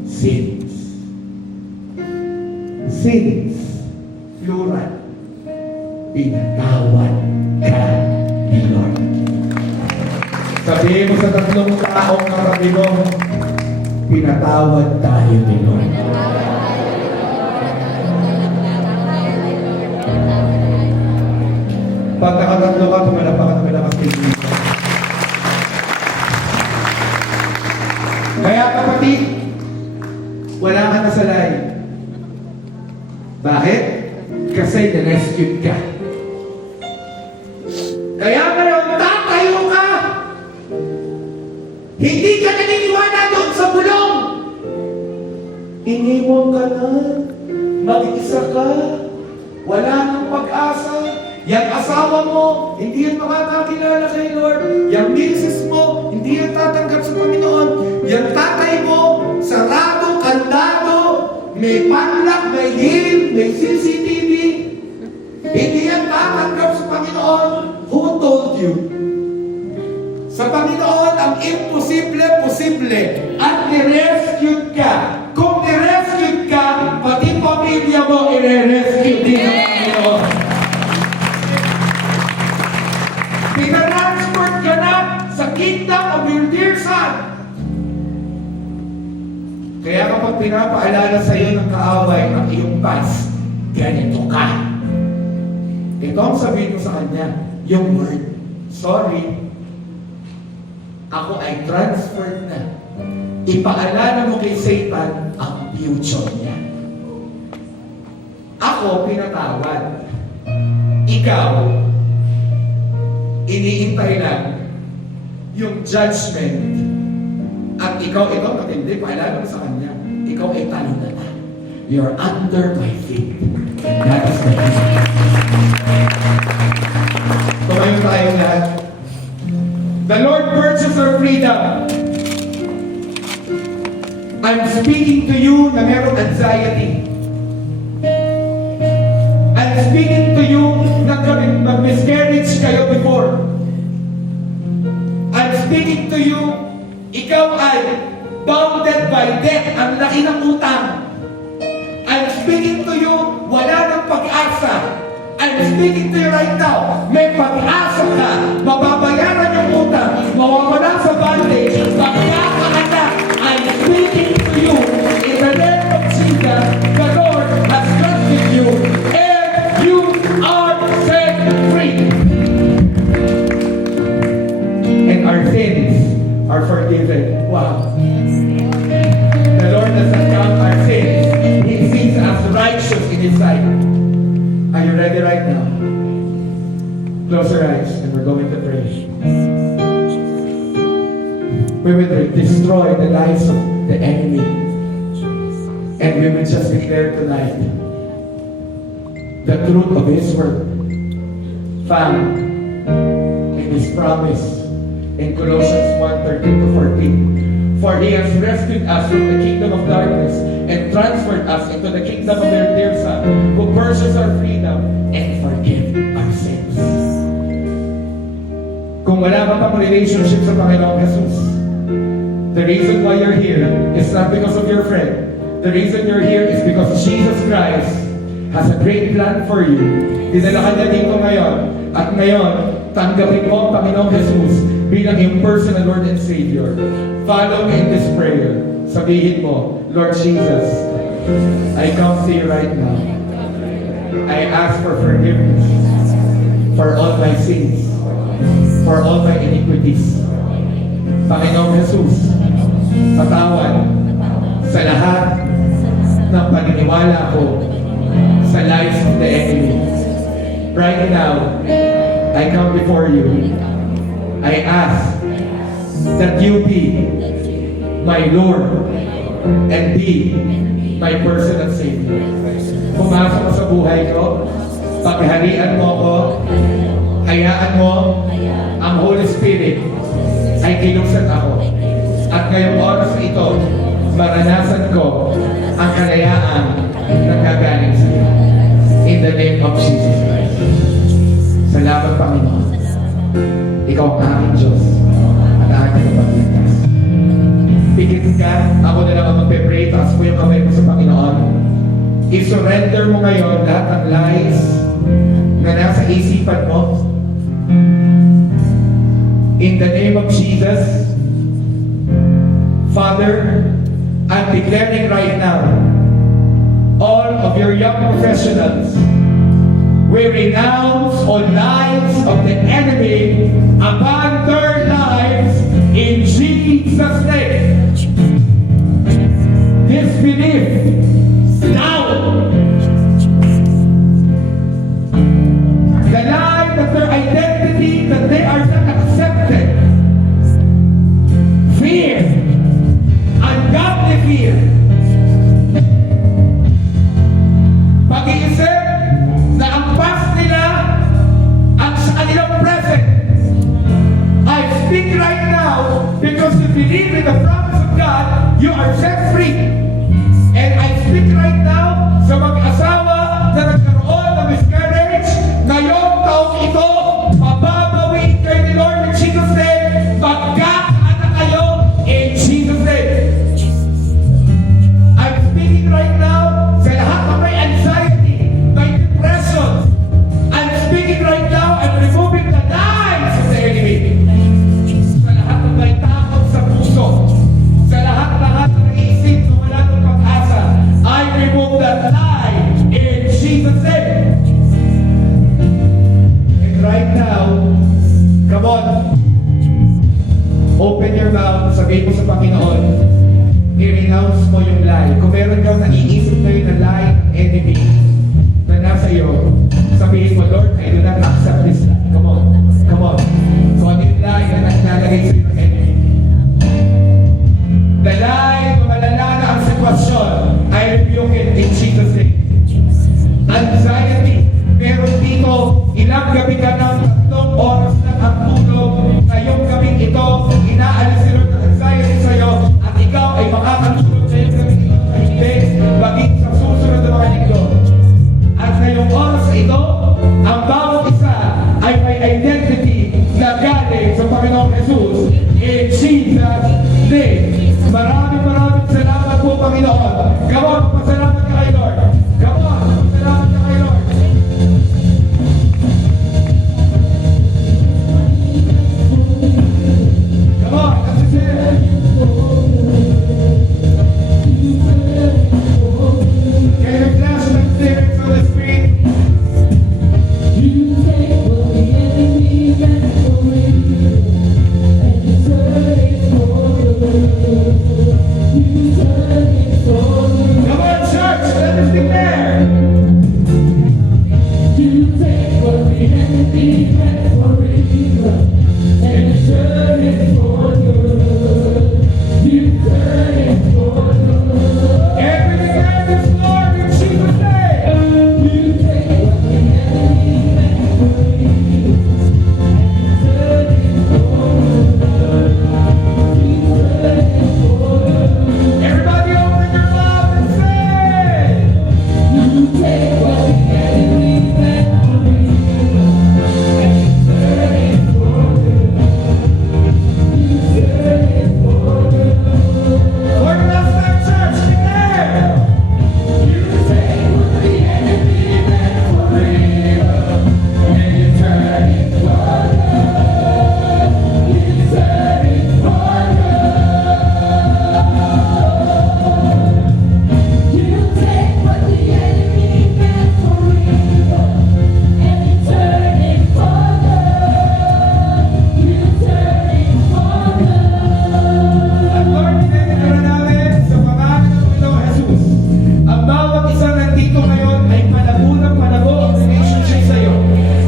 sins. sins, plural, pinatawad ka ni Lord. Sabihin mo sa tatlong taong katabi mo, Pinatawad tayo ni Lord. pag nakatatlo ka, tumalapakan na malakas kay Jesus. Kaya kapatid, wala ka na sa lahi. Bakit? Kasi na-rescued ka. Kaya ngayon, tatayo ka. Hindi ka naniniwala doon sa bulong. Iniwan ka na. Mag-isa ka. Wala nang pag-asa. Yang asawa mo, hindi yan makakakilala kay Lord. Yang misis mo, hindi yan tatanggap sa Panginoon. Yang tatay mo, sarado, kandado, may padlock, may hill, may CCTV. Hindi yan tatanggap sa Panginoon. Who told you? Sa Panginoon, ang imposible, posible. At ni-rescued ka. Kung ni-rescued ka, pati pamilya mo, i-rescue din ng Panginoon. Pinatransport ka na sa kingdom of your dear Son. Kaya kapag pinapaalala sa iyo ng kaaway ang iyong past, ganito ka. Ito ang sabihin mo sa kanya, yung word, sorry, ako ay transferred na. Ipaalala mo kay Satan ang future niya. Ako pinatawad. Ikaw, iniintay lang yung judgment. At ikaw, ito matindi, paalala mo sa kanya, ikaw ay talo na. You're under my feet. That is the reason. Tumayo tayo lahat. The Lord purchased our freedom. I'm speaking to you na merong anxiety. I'm speaking to you na mag-miscarriage kayo before. I'm speaking to you, ikaw ay bounded by debt, ang laki ng utang. I'm speaking to you, wala ng pag-asa. I'm speaking to you right now, may pag-asa ka, mababayaran yung utang, mawawala sa bondage, pag-asa ka na. I'm speaking to you, in the name of Jesus, the Lord has trusted you, and you are set free. And our sins are forgiven. Wow. The Lord does not count our sins. He sees us righteous in His sight. Are you ready right now? Close your eyes and we're going to pray. We will destroy the lies of the enemy. And we will just declare tonight the truth of His word found in His promise in Colossians 1:13-14. For He has rescued us from the kingdom of darkness and transferred us into the kingdom of their dear Son, who purchased our freedom and forgave our sins. Kung wala ka pang relationship sa Panginoong Jesus, the reason why you're here is not because of your friend. The reason you're here is because Jesus Christ has a great plan for you. Dinala ka niya dito ngayon. At ngayon, tanggapin mo ang Panginoong Jesus bilang iyong personal Lord and Savior. Follow me in this prayer. Sabihin mo, Lord Jesus, I come to you right now. I ask for forgiveness for all my sins, for all my iniquities. Panginoong Jesus, patawad sa lahat ng paniniwala ko sa lies of the enemy. Right now, I come before you. I ask that you be my Lord and be my personal Savior. Pumasok ka sa buhay ko, pagharian mo ko, hayaan mo ang Holy Spirit ay kilusan ako. At ngayong oras na ito, maranasan ko ang kalayaan na gagaling sa iyo. In the name of Jesus Christ. Salamat, Panginoon. Ikaw ang aking Diyos at aking kapagligtas. Pikit ka, ako na lang ang magpe-pray, taas mo yung kamay mo sa Panginoon. If I-surrender mo ngayon lahat ng lies na nasa isipan mo. In the name of Jesus, Father, I'm declaring right now, all of your young professionals, we renounce all lies of the enemy upon their lives in Jesus' name. Disbelief now. The lie that their identity, that they are not accepted. Fear, ungodly fear. Pag-iisip na ang past nila at sa kanilang present. I speak right now because you believe in the promise of God, you are set free. And I speak right now sa mag-asawa na nagkaroon ng miscarriage, ngayong taong ito, mababawiin kayo ni Lord in Jesus' name, magkakaanak kayo in Jesus' name. I'm speaking right now sa lahat ng may anxiety, may depression. I'm speaking right now and removing the lies of the enemy. Sa lahat ng may takot sa puso, sa lahat ng iisip na wala ng pag-asa, I remove that lie in Jesus' name. And right now, come on, open your mouth, sabihin mo sa Panginoon, i-renounce mo yung lie. Kung meron kang naiisip ngayon na lie ng enemy na nasa iyo, sabihin mo, Lord, I do not accept this lie. Come on, come on. Kung ano yung lie na nalagay sa iyo ng enemy. The lie na malala na ang sitwasyon, I rebuke it in Jesus' name. Anxiety, meron dito, ilang gabi ka ng 3 oras na ang tulog, ngayong gabing ito, inaalis si Lord ng anxiety sa iyo, at ikaw ay makakatulog ngayong gabing ito na hindi, maging sa susunod na mga linggo. At ngayong oras na ito, ang bawat isa ay may identity na galing sa Panginoong Jesus in Jesus' name. Maraming salamat po, Panginoon. Gawang pasalamat ka kay Lord. Gawang pasalamat ka kay Lord. Come on, that's it. Can you flash my spirits on the screen? You take what the enemy meant for me, and you turn it for good. You turn it for good. Come on, church, let us declare. You take what the enemy meant for evil, and you turn it for good. You turn it for good. Everything else is Lord in Jesus' name. You take what the enemy meant for evil, and you turn it for good. You turn it for good. Everybody open your mouth and say, You take what the enemy meant for evil, and you turn it for good. You turn it for good. for the last time, church, declare. You take what the enemy meant for evil, and you turn it for good. You turn it for good. You take what the enemy meant for evil, and you turn it for good. You turn it for good. At Lord, dinedeklara namin sa pangalan ng Panginoong Jesus, ang bawat isa nandito ngayon ay palago ng palago ang relationship sa iyo.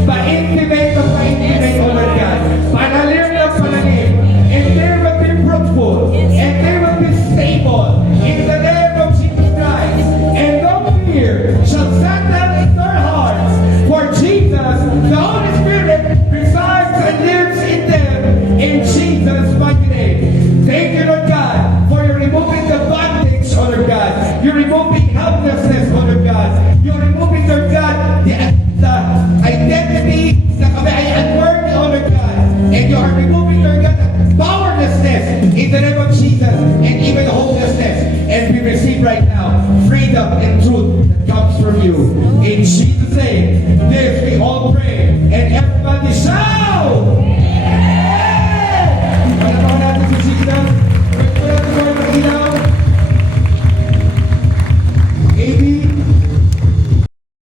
Pa-intimate ng pa-intimate, O Lord God. Panalim ng panalim. And they will be fruitful. And they will be stable. In the name of Jesus Christ. And no fear shall settle in their hearts. For Jesus, the Holy Spirit, resides and lives in them. In Jesus' mighty name. Thank you, Lord God, for you removing the bondage, O Lord God. You're removing helplessness, O Lord God. You're removing, Lord God, the identity na kami ay unworthy, O Lord God. And you are removing, Lord God, powerlessness in the name of